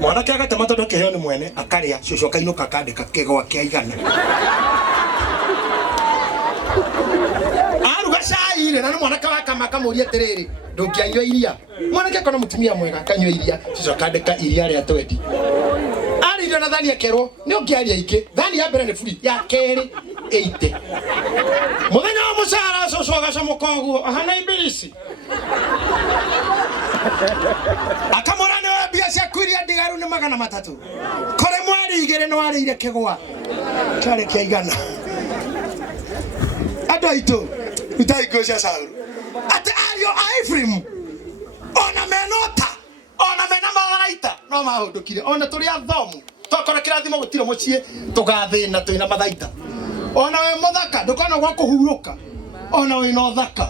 mwanake agatema tondũ kĩheo nĩ mwene akarĩa cũcũ akainũka akandĩka kĩgwa kĩa igana aruga cai rĩ na nĩ mwanake wa kama akamũria atĩrĩrĩ ndũngĩanyua iria mwanake akona mũtumia mwega akanyua iria cũcũ akandĩka iria rĩa twendi arĩirio na thani akerwo nĩ ũngĩaria ingĩ thani ya mbere nĩ buri ya kerĩ 80 muthenya wa mũcara cũcũ agacomoka ũguo ahana ibilisi akamũra nĩwe mbia ciaku iria ndigaru nĩ 300 kũrĩ mweri 2 nĩ warĩire kĩgwa kĩarĩ kĩa igana andũ aitũ rutai nguo cia Saũlũ atĩ ariũ a Ephraim ona menota ona mena matharaita no mahũndũkire ona tũrĩ athomu tokora kĩrathimo gũtirĩ mũciĩ tũgathĩna twĩna mathaita ona we mũthaka ndũkona gwa kũhurũka ona wĩna ũthaka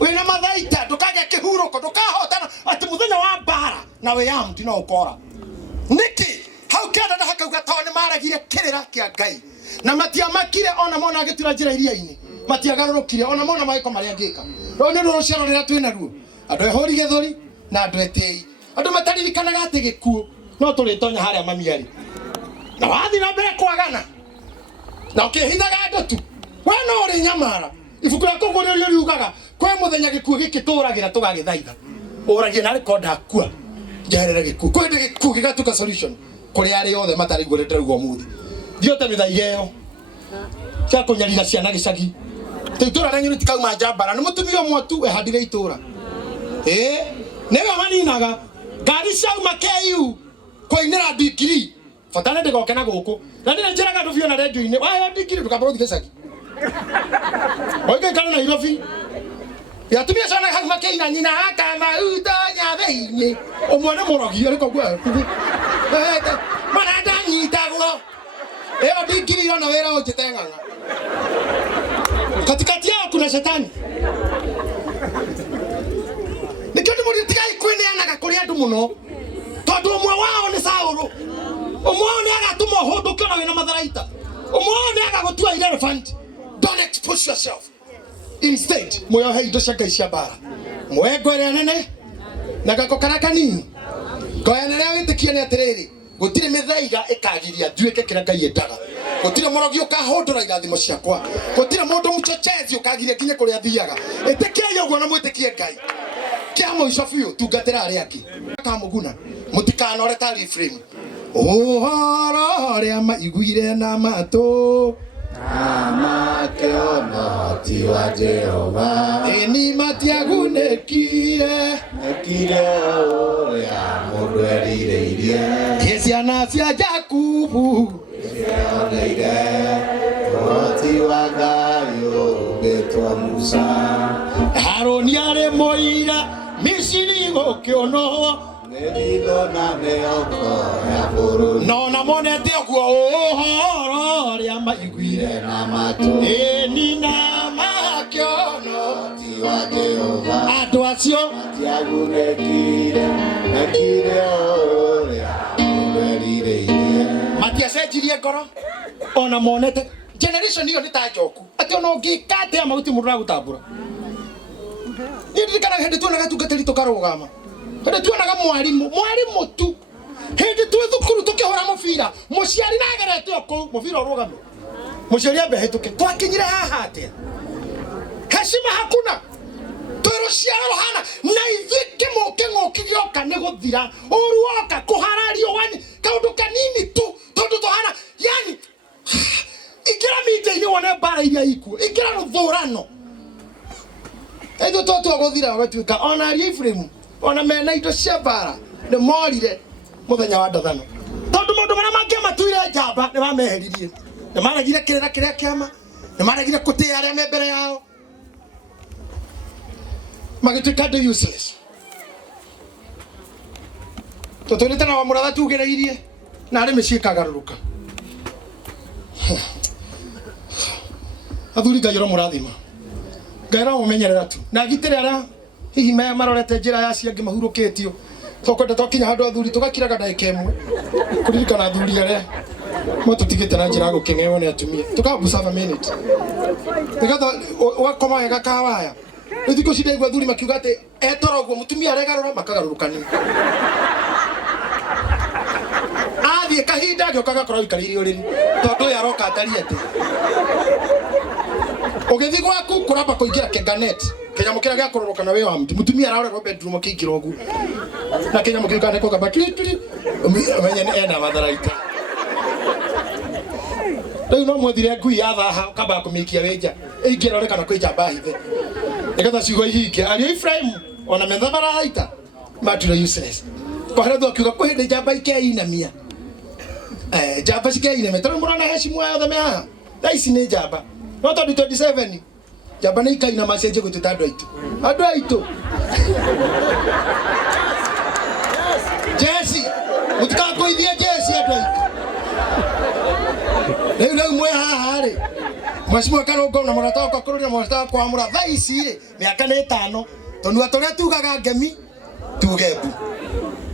wĩna mathaita ndũkagĩa kĩhurũko ndũkahotana atĩ mũthenya wa mbara na wĩyamu ti no ũkora nĩkĩ hau kĩanda na hakauga tondũ nĩ maregire kĩrĩra kĩa Ngai na matiamakire ona mona agitira njira iria-ini matiagarurukire ona mona maiko maria ngika no ni ruciaro rira twina ruo andu ehori githuri na andu etei andu mataririkanaga ati gikuo no turitonya haria mamiari na wathi na mbere kwagana na ukihithaga andu tu we no uri nyamara ibuku rĩa kũgũrĩrio riugaga kwe mũthenya gĩkuũ gĩkĩ tũragira tũgagĩthaitha ũragie na record akua njerere gĩkuũ kwende gĩkuũ gĩgatuka solution kũrĩ arĩa othe mataraigũrĩte rĩu ũmũthĩ thiũte mĩthaiga ĩyo cia kũnyarira ciana gĩcagi itũra rĩanyu rĩtikauma njambara nĩ mũtumia ũmwe tu ehandire itũra nĩwe maninaga ngari ciauma KU kũinĩra ndingiri bata ndĩgoke na gũkũ na nĩ njĩraga andũ biũ na redio-inĩ waheo ndingiri ndũkamba gũthiĩ gĩcagi oike kana Nairobi ya tumia sana hau makeina nyina kama utonya thĩinĩ ũmwe nĩ mũrogi ariko gwa mana ndanyitagwo ĩyo ndingiri irona wĩra ũnjĩte ng'ang'a katikati yao kuna shetani nĩkĩo ndĩmũria tigai kwĩneanaga kũrĩ andũ mũno tondũ ũmwe wao nĩ Saũlũ ũmwe wao nĩ agatũma ũhũndũke ona wĩna matharaita ũmwe wao nĩ agagũtua irrelevant. Don't expose yourself. Instead, moyo heindo cia cia bara. Mwego ĩrĩa nene na gako karĩa kanini. Ngoya nene wĩtĩkia nĩ atĩrĩrĩ, gũtirĩ mĩthaiga ĩkagiria nduĩke kĩrĩa Ngai endaga. Gũtirĩ mũrogi ũkahũndũra irathimo ciakwa. Gũtirĩ mũndũ mũchochezi ũkagiria nginya kũrĩa thiaga. Ĩtĩkiai ũguo na mwĩtĩkie Ngai. Kĩa mũico biũ tungatĩra arĩa angĩ. Kamũguna mũtikanore ta reframe. Ũhoro ũrĩa maiguire na matũ Amakeona tiwa Jehova Eni matiagunĩkire ũrĩa mũndũ erirĩirie ciana cia Jakubu cioneire ũhoti wa Ngai ũmbĩtwo Musa Harũni arĩ mũira Misiri gũkĩonwo Nĩritho na mĩoko ya bũrũri no na monete ũguo ũhoro ũrĩa maiguire na matũ ĩni na makĩono tiwa Jehova andũ acio matiagunĩkire ũrĩa mũndũ erirĩirie matiacenjirie ngoro ona monete generation ĩyo nĩ ta njoku atĩ ona ũngĩka atĩa mahuti mũndũ aragũtambũra nĩndirikanaga hĩndĩ tuonaga tungatĩri tũkarũgama hĩndĩ tuonaga mwarimũ tu hĩndĩ twĩ thukuru tũkĩhũra mũbira mũciari nagerete o kũu mũbira ũrũgame mũciari ambe hĩtũke twakinyire haha atĩa heshima hakuna twĩrũciaro ruhana na ithuĩ kĩng'ũki gĩoka nĩ gũthira ũruoka kũharario wani kaũndũ kanini tu tondũ tũhana yani ingĩra mita-inĩ wone mbara iria ikuo ingĩra rũthũrano ithuĩ twatwa gũthira gũtuĩka ona aria Ibrahimu ona mena indo cia mbara nĩ morire mũthenya wa ndathano tondũ maũndũ marĩa mangĩamatuire njamba nĩ mameheririe nĩ maregire kĩrĩra kĩrĩa kĩama nĩ maregire gũtĩa arĩa me mbere yao magĩtuĩka andũ useless tũtũrĩte na wamũratha tugĩrĩirie na arĩ mĩciĩ ĩkagarũrũka athuri Ngai ũromũrathima Ngai ũromũmenyerera tu na agitĩre arĩa hihi marorete njĩra ya ciangĩ mahurũkĩtio tũkwenda twakinya handũ athuri tũgakiraga ndagĩka ĩmwe kũririkana athuri arĩa matũtigĩte na njĩra ya gũkeng'erwo nĩ atumia tũkambusava minute nĩgetha ũgakoma wega kawaya rĩu thikũ ici ndaigua athuri makiuga atĩ etoro ũguo mũtumia aregarũra makagarũrũkania athiĩ kahinda agĩũka agakorwo aikarĩire ũrĩrĩ tondũ ũyũ aroka atariĩ atĩ ũgĩthiĩ gwaku kũramba kũingĩra kenganet kenyamũ kĩrĩa gĩa kũrorũka na wĩ wa mũtumia ararorerwo bedroom akĩingĩra ũguo na kenyamũ kĩu kaneko kamba kiri menye ena matharaita rĩu no mwethire ngui yathaha ũkamba kũmĩikia wĩ nja ĩingĩroreka na kwĩ njamba hithe nĩgetha ciugo ihinge ariũ Ibrahimu ona metha marathaita mature useless kwaheretwo akiuga kwĩ hĩndĩ njamba ikeinamia njamba cikeinamia tondũ mũrona hecimu yothe me haha thaa ici nĩ njamba no tondũ 27 njamba nĩ ikaina macenjie gũtuĩka andũ aitũ Jesse mũtikakũithie Jesse andũ aitũ rĩu mwe haha rĩ mwecimu akarũnga na mũrata wakwa kũrũria mũrata wakwa wa mũra thaa ici rĩ mĩaka nĩ 5 tondũ atũrĩa tugaga ngemi tuge mbu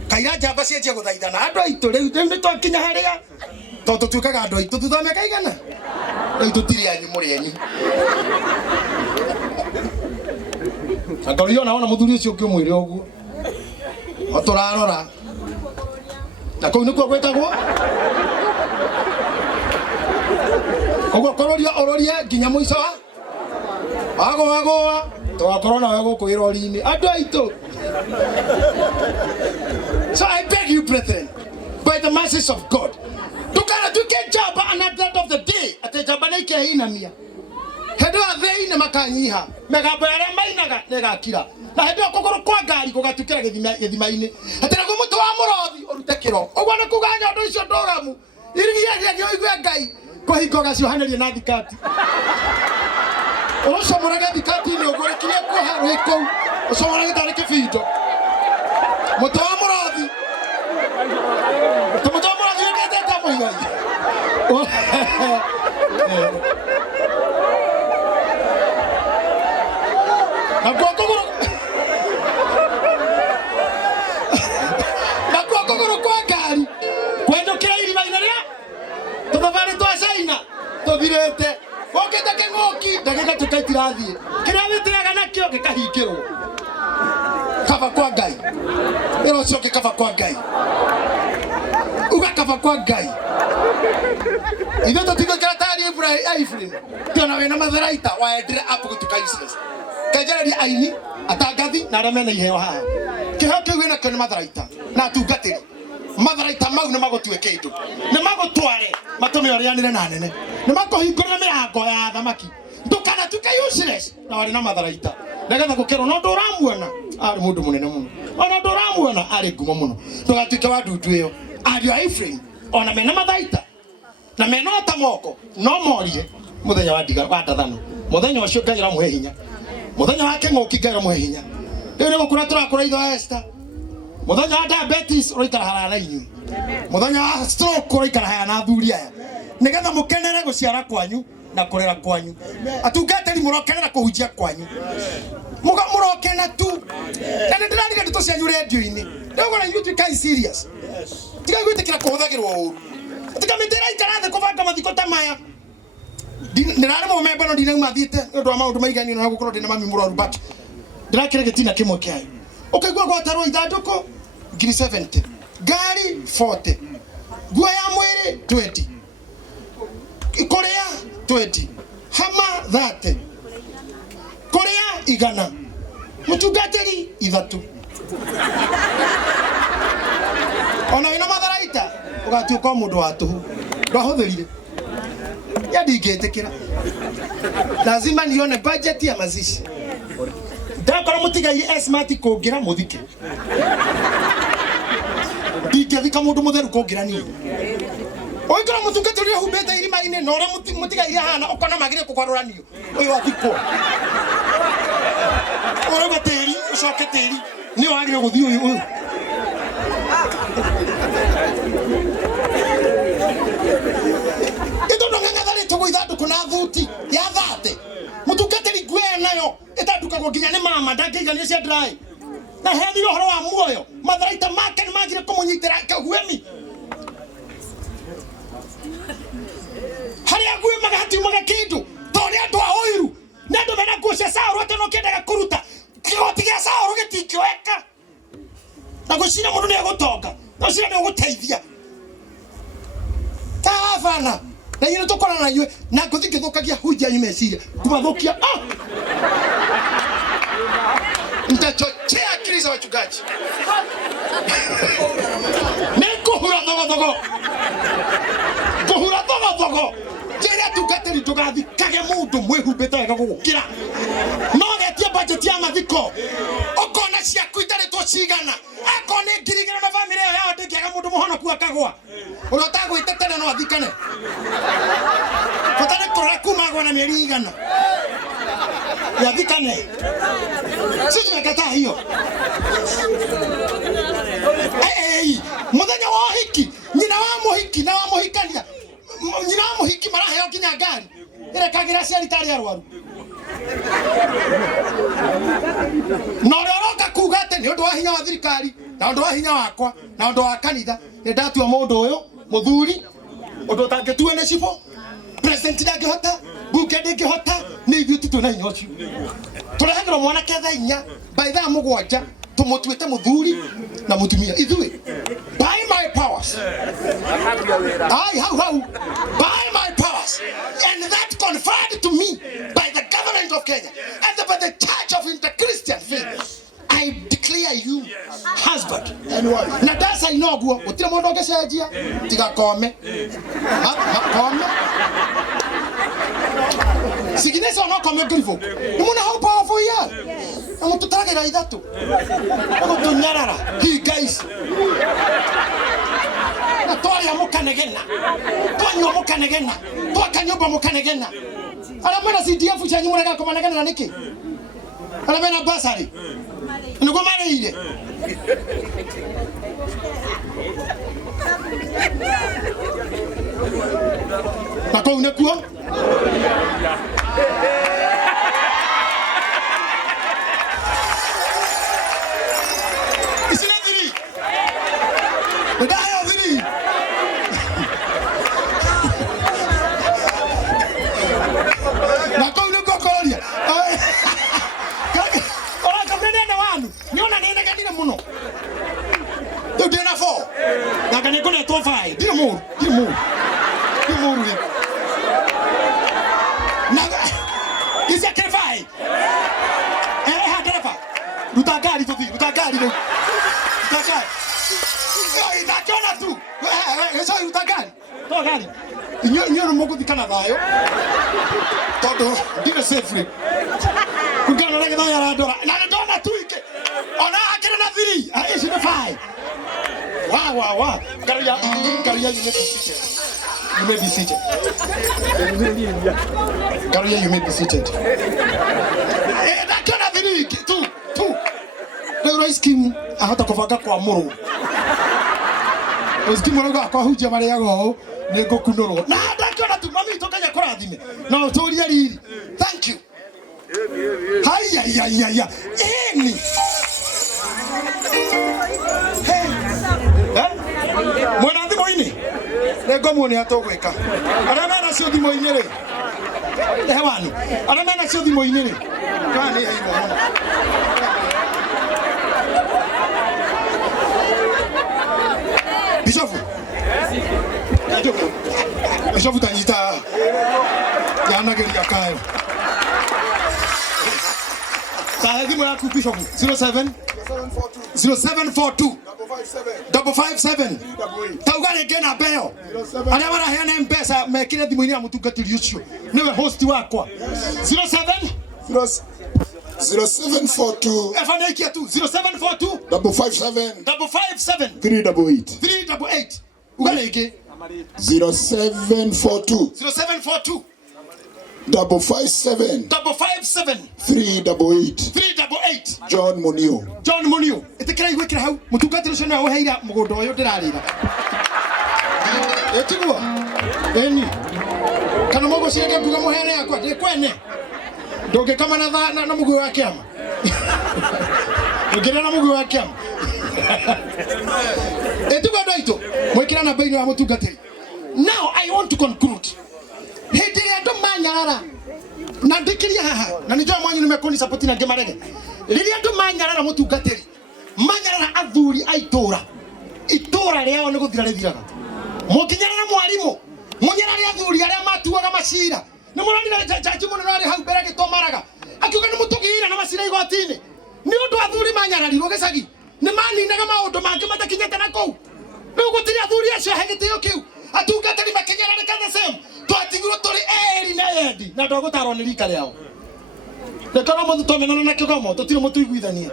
kaira njamba cienjie gũthaithana andũ aitũ rĩu nĩ twakinya harĩa Toto tukaga andũ aitũ thutha mĩaka igana tũtirĩ anyu mũrĩ anyu Angaliona ona muthuri ucio ũngĩ mwĩre ũguo Otorarora na kũu nĩkuo gwĩtagwo Ũguo kũroria nginya mũico Wago twakorwo nawe gũkũ wĩra-inĩ andũ aitũ So I beg you brethren by the mercies of God tuke jamba and at the end of the day ate jamba na ikehinamia Hedo atheine makanyiha megamba yaria mainaga negakira na hedo kokoro kwa ngari gugatukira githima-ini atira go mutu wa murothi urute kiro ogwo ni kuganya undu icio ndoramu irigia igwe Ngai kuhingo gacionanerie na thikati Urosomorage thikati ni ugurekirie kuharwe kou usomorage tari kibindo mutu wa murothi ndetete muigai Nakuguru kwa ngari kwendukira irima-ini ria tuthabari twa China tuthirite gokite king'uki ndagika tukaitirathie kiria witiraga nakio gikahingirwo kaba kwa Ngai ero ucio gikaba kwa Ngai uga kaba kwa Ngai ithe tutigukira tari Ibrahim tiona wina matharaita waendire apu gutuka useless kajereria aini atangathi na arĩa mena iheo haha kĩheo kĩu wĩna kĩo nĩ matharaita na atungatĩri matharaita mau nĩ magũtue kĩndũ nĩ magũtware matũme ũrĩanĩre na nene nĩ makũhingũrĩra mĩrango ya thamaki ndũkanatuĩke useless na warĩ na matharaita nĩgetha gũkerwo no ndũ ũramuona arĩ mũndũ mũnene mũno ona ndũ ũramuona arĩ ngumo mũno ndũgatuĩke wa ndundu ĩyo ariũ a Ephraim ona mena matharaita na mena ota moko no morire mũthenya wa ndathano mũthenya ũcio Ngai aramũhe hinya Muthenya wa kĩng'ũki Ngai aramũhe hinya rĩu nĩ gũkũra tũrakũra itho Esther muthenya wa diabetes ũroikara haraya na inyuĩ muthenya wa stroke ũroikara haraya na athuri aya nĩgetha mũkenere gũciara kwanyu na kũrera kwanyu atungatĩri mũrokenera kũhunjia kwanyu mũrokena tu na nĩ ndĩrariga ndeto cianyu redio-inĩ rĩu gora inyuĩ tuikai serious tiga gwĩtĩkĩra kũhũthagĩrwo ũru tikamĩtĩra ikara thĩ kũbanga mathiko ta maya ndirarĩ mũmemba no ndinauma thiĩte nĩ ũndũ wa maũndũ maigani na gũkorwo ndĩna mami mũrwaru but ndirakĩra gĩtina kĩmwe kĩayo ũkaigua gwatarwo ithandũkũ 70 ngari 40 nguo ya mwĩrĩ 20 kũrĩa 20 hama 30 kũrĩa 100 mũtungatĩri 3 ona wĩna matharaita ũgatuĩka mũndũ wa tũhũ ndwahũthĩrire ya ndingĩtĩkĩra lazima nione budget ya mazishi ndakora mũtigai smart kũngira mũthike ndingĩthika mũndũ mũtheru kũngira niĩ oikora mũtungatĩri ũrĩa humbĩte irima-inĩ na ũrĩa mũtigai hana ũkona magĩrĩ kũgarũranio ũyũ athikwo ũrauga tĩri ũcoke tĩri nĩ wagĩrĩire gũthiĩ ũyũ ithandũkũ na thuti ya thate mũtungatĩri nguo nayo ĩtandũkagwo nginya nĩ mama ndangĩigania cia dry na henire ũhoro wa muoyo matharaita make nĩ magire kũmũnyitĩra kaguemi harĩa nguo magatiumaga kĩndũ tondũ nĩ andũ a ũiru nĩ andũ mena nguo cia Saũlũ atĩ no kĩendaga kũruta kĩgoti gĩa Saũlũ gĩtingĩoeka na gũcira mũndũ nĩ egũtonga no cira nĩ ũgũteithia tavana na yeye tokona na yeye na ngothi ngithukagia hunjia nyumeciria kumathukia nitachochea akili za wachungaji nikuhura thogo jeri atungatĩri ndũgathikage mũndũ mwĩhumbĩte wega gũgũkĩra no getie budget ya mathiko ũkona ciaku itarĩtwo cigana akona ngirigĩro na family yao ndĩkĩaga mũndũ mũhonoku akagwa ũrĩa ũtagwĩte tene no athikane fatane kũrora kuma agwa na mĩeri igana yathikane sisi tumekataa hiyo muthenya wa hiki nyina wa muhiki na wa muhikania nyina wa muhiki maraheo nginya ngari ĩrekagira ciari tarĩ arwaru no ũroka kuga atĩ nĩ ũndũ wa hinya wa thirikari na ũndũ wa hinya wakwa na ũndũ wa kanitha nĩ ndatua mũndũ ũyũ mũthuri Odo tangetua ne cibo. President ndangihota, bunge ndingihota, ni ithuĩ tũtũ na hinya ũcio. Tũrehagĩrwo mwanake thaa 4 by thaa 7 tũmũtuĩte mũthuri na mũtumia ithuĩ. By my powers. How? By my powers. And that conferred to me by the government of Kenya and by the Church of Inter-Christian Faith. I declare you husband and wife. Na dasa inoguo gutire mundu ungecenjia tiga kome. Kome. Siginesa no kome grifo. Nimuna how powerful ya. Amu tutagera ithatu. Amu tunyarara. He guys. Na toria mukanegena. Tonyo mukanegena. Twakanyoba mukanegena. Ala mwana CDF chanyu murega komanegena na niki. Ala mena basari. Nuko mareire. Bako unekuo? Isina diri. Ndayo diri. Bako unekuo kolia. Niona nenda kadina muno. Tu dena 4. Na kane kone to 5. Dina mu. Na is it 5? Ha defa. Utagari to vi. Utagari. Ai da jona tu. Eso utagari. To gari. Nyo mo kutikana dayo. Todo dina safe. Kugana na kidaya la dora. Na dona tu ike. Ona akira na 3. Ai is it 5? Wow. Karia you may be seated. Karia you may be seated. Na kana 3 tu. Leo iskim ahata kufaka kwa muru. Usikimu ngo akahujia mari yago nego kunoro. Na ndakona tu mami tokaja korathime. No toria riri. Thank you. Haya. Eni. Mwana thimo ini. Nego muone atogweka. Aramena cio thimo ini ri. Hewani. Aramena cio thimo ini ri. Kani heimo. Bishop Tanita. Yana geria kayo. Sahadi mo yaku Bishop 0742 557 Taugale gena beo. Ana wala hana mpesa mekire thimu ini ya mutungatiri ucio. Niwe host wakwa. 0742 Efanekia tu 0742 557 388 Ugale ike 0742 557 388 John Munio etekera igwekera hau mutungatiri ucio nawe heira mugondo uyu ndirarira etigwa eni kana mogo cienge kuga muhere yakwa ndikwene ndoge kama na mugu wa kiama ngire na mugu wa kiama etigwa ndaito mwekira na baino ya mutungatiri. Now I want to conclude. Hedi ndo manyarara na ndikiria haha na nijua mwanyu nimekoni support na gemarege lilia ndo manyarara mutungatiri manyarara athuri aitora itora leo ni guthira rithiraga mukinyarara mwarimu munyarara athuri aria matuaga macira ni muronira jaji muno nari hau mbere gitomaraga akiuga ni mutugira na macira igotini ni undu athuri manyararirwo gicagi ni maninaga maundu mangi matakinyete na kou riu gutiri athuri acio hegitio kiu atungatari makinyarara kana same twatigirwo turi eri na endi na ndogutaro ni rika riao ndekora mundu tomenana na kigomo tutire mutuiguithania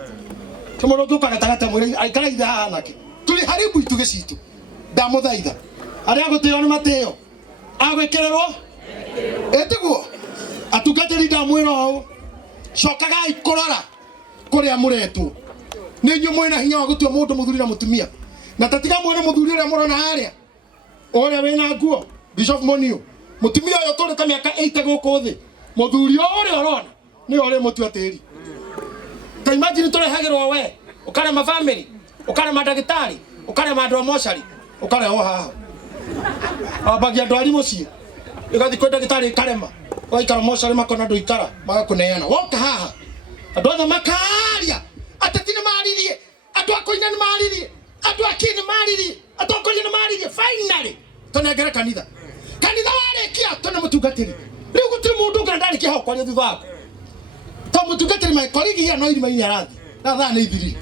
tumoro tukaga tagata mwiri aikara itha anake tuli haribu itu gicitu ndamuthaitha aria gutiro ni mateo agwekererwo etiguo atungatari ndamwira o cokaga ikurora kuria muretwo ni nyu mwina hinya wa gutua mundu muthuri na mutumia na tatiga mwene muthuri uria murona haria ore wena nguo Bishop Munio mutumia uyo tore ta miaka 8 guku thi muthuri ore orona ni ore mutua tiri ta imagine tore hagirwo we ukare ma family ukare ma dagitari ukare ma ndo moshari ukare ho haha abagia ndwari mucie igathi kwenda gitari karema waikara mocarĩ makona ndũikara magakuneana woka haha andũ othe makaria ateti nĩ maririe andũ a kũina nĩ maririe andũ a kĩ nĩ maririe atongoria nĩ maririe finally tũnengere kanitha warĩkia tũne mũtungatĩri rĩu gũtirĩ mũndũ ũngĩ ndarĩkia hau kwaria thutha waku to mũtungatĩri makorigi hia no irima-inĩ arathi na thaa nĩ ithiri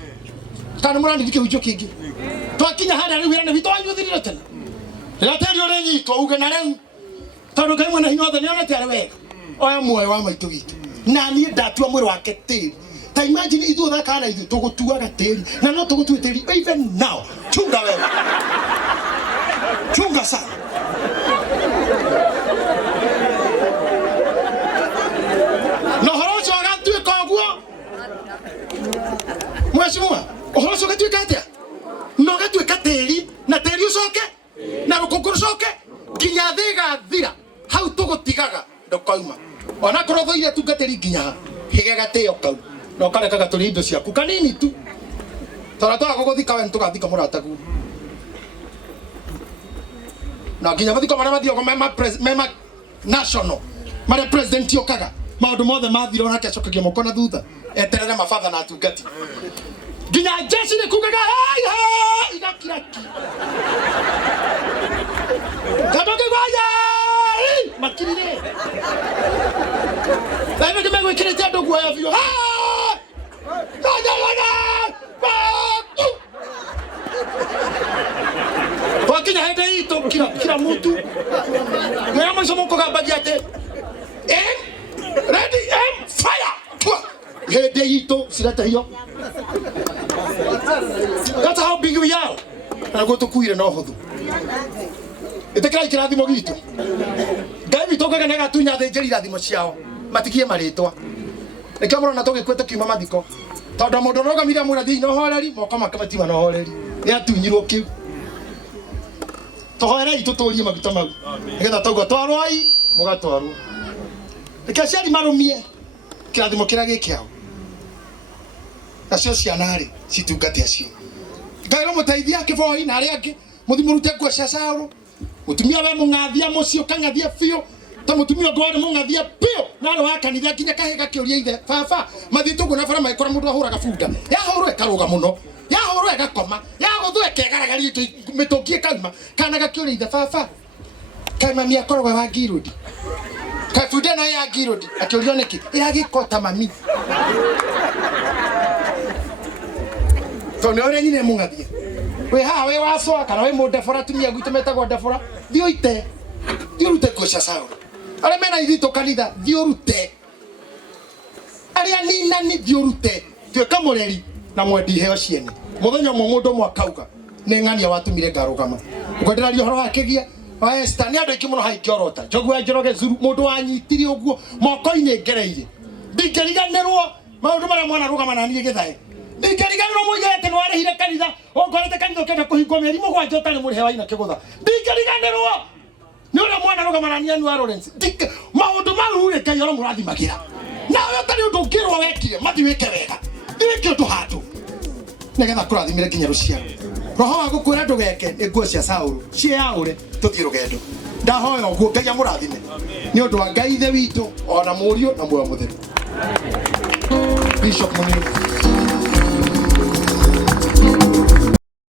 kana mũranĩthi kĩhunjio kĩngĩ twakinya harĩa rĩu wĩra nĩ witũ wanyuthirire tene rĩrĩa tĩri ũrĩ nyitwo uge na rĩu tondũ Ngai mwene hinya wothe nĩonete arĩ wega oya muoyo wa maitũ witũ na niĩ ndatua mwĩrĩ wake tĩri ta imagine ithuĩ thaka na ithuĩ tũgũtuaga tĩri na no tũgũtue tĩri even now chunga wewe chunga sana na ũhoro ũcio agatuĩka ũguo mheshimiwa ũhoro ũcio ũgatuĩka atĩa na ũgatuĩka tĩri na tĩri ũcoke na rũkũngũ rũcoke nginya thĩ ĩgathira hau tũgũtigaga ndũkauma ona korwo thoire tungatĩri nginya hĩge gatĩo kau na ũkarekaga tũrĩ indo ciaku kanini tu tondũ twaga gũgũthika we nĩtũgathika mũratagu na nginya mathiko marĩa mathiogo mema national marĩa president yokaga maũndũ mothe mathira onake acokagia moko na thutha eterere mabatha na atungati nginya jeshi nĩ kugaga igakiraki kadoke gwaya makirire Daima kime gwikirite andu guoya biũ wakinya hende itu kila mtu ngaya mwisho kugambagia ati aim ready aim fire hende itu silata hiyo that's how big we are na gutukuire no huthu itekira ikirathimo gitu Ngai witũ ũngĩgĩa negatunya thĩnjĩri irathimo ciao matikie marĩtwa nĩkĩo mũrona tũgĩkuĩte kiuma mathiko tondũ mũndũ ũrũgamire mwĩra thĩinĩ ũhoreri moko make matiuma na ũhoreri nĩatunyirwo kĩu tũhoerei tũtũrie maguta mau nĩgetha tauga twarwai mũgatwarwo reke aciari marũmie kĩrathimo kĩrĩa gĩ kĩao nacio ciana-rĩ citungate acio Ngai romũteithia kĩboi na arĩa angĩ mũthi mũrute nguo cia Saũlũ mutumia we mungathia mucio kangathia biũ ta mutumia ngwari mungathia biũ na ro wakanithia kinya kahega kĩũria ithe baba mathitũ guna bara maikora mũndũ ahũraga bunda yahũrwo ekaruga mũno yahũrwo egakoma yagũthwo ekegaragaria mĩtũngi ĩkauma kana gakĩũria ithe baba kaima mami akoragwo wa ngirũndi kabunda na ya ngirũndi akĩũrio nĩkĩ ĩragĩkota mami to nĩ ũrĩa nyine mungathia we ha we wasoa kana we mũndebora tumia gwitũ metagwo ndebora thiũite thiũrute nguo cia Saũlũ arĩa mena ithitũ kanitha thiũrute arĩa ninani thiũrute tuĩka mũreri na mwendi iheo ciene mũthenya ũmwe mũndũ ũmwe akauga nĩ ng'ania watũmire ngarũgama ngwendereria ũhoro wa kĩgia wa Esther nĩ andũ aingĩ mũno haingĩorota njogu ya Njoroge Zuru mũndũ wanyitire ũguo moko-inĩ ngereire ndingĩriganĩrwo maũndũ marĩa mwana rũgama na niĩ Gĩthaĩ ndingĩriganĩrwo mũigĩte nĩ warĩhire kanitha ũngorete kanitha ũkenda kũhingwo mĩeri mũgwanja ũtarĩ mũrĩhe wa ina kĩgũtha ndingĩriganĩrwo nĩ ũrĩa mwana rũgama na niĩ wa Lawrence maũndũ mau rĩ Ngai aromũrathimagĩra na ũyũ ũtarĩ ũndũ ũngĩrwo wekire mathi wĩke wega wĩke ũndũ handũ nĩgetha kũrathimĩre nginya rũciaro roho wa gũkwĩra ndũgeke nĩ nguo cia Saũlũ ciĩyaũre tũthiĩ rũgendo ndahoya ũguo Ngai amũrathime nĩ ũndũ wa Ngai ithe witũ ona mũriũ na muoyo mũtheru Bishop Munini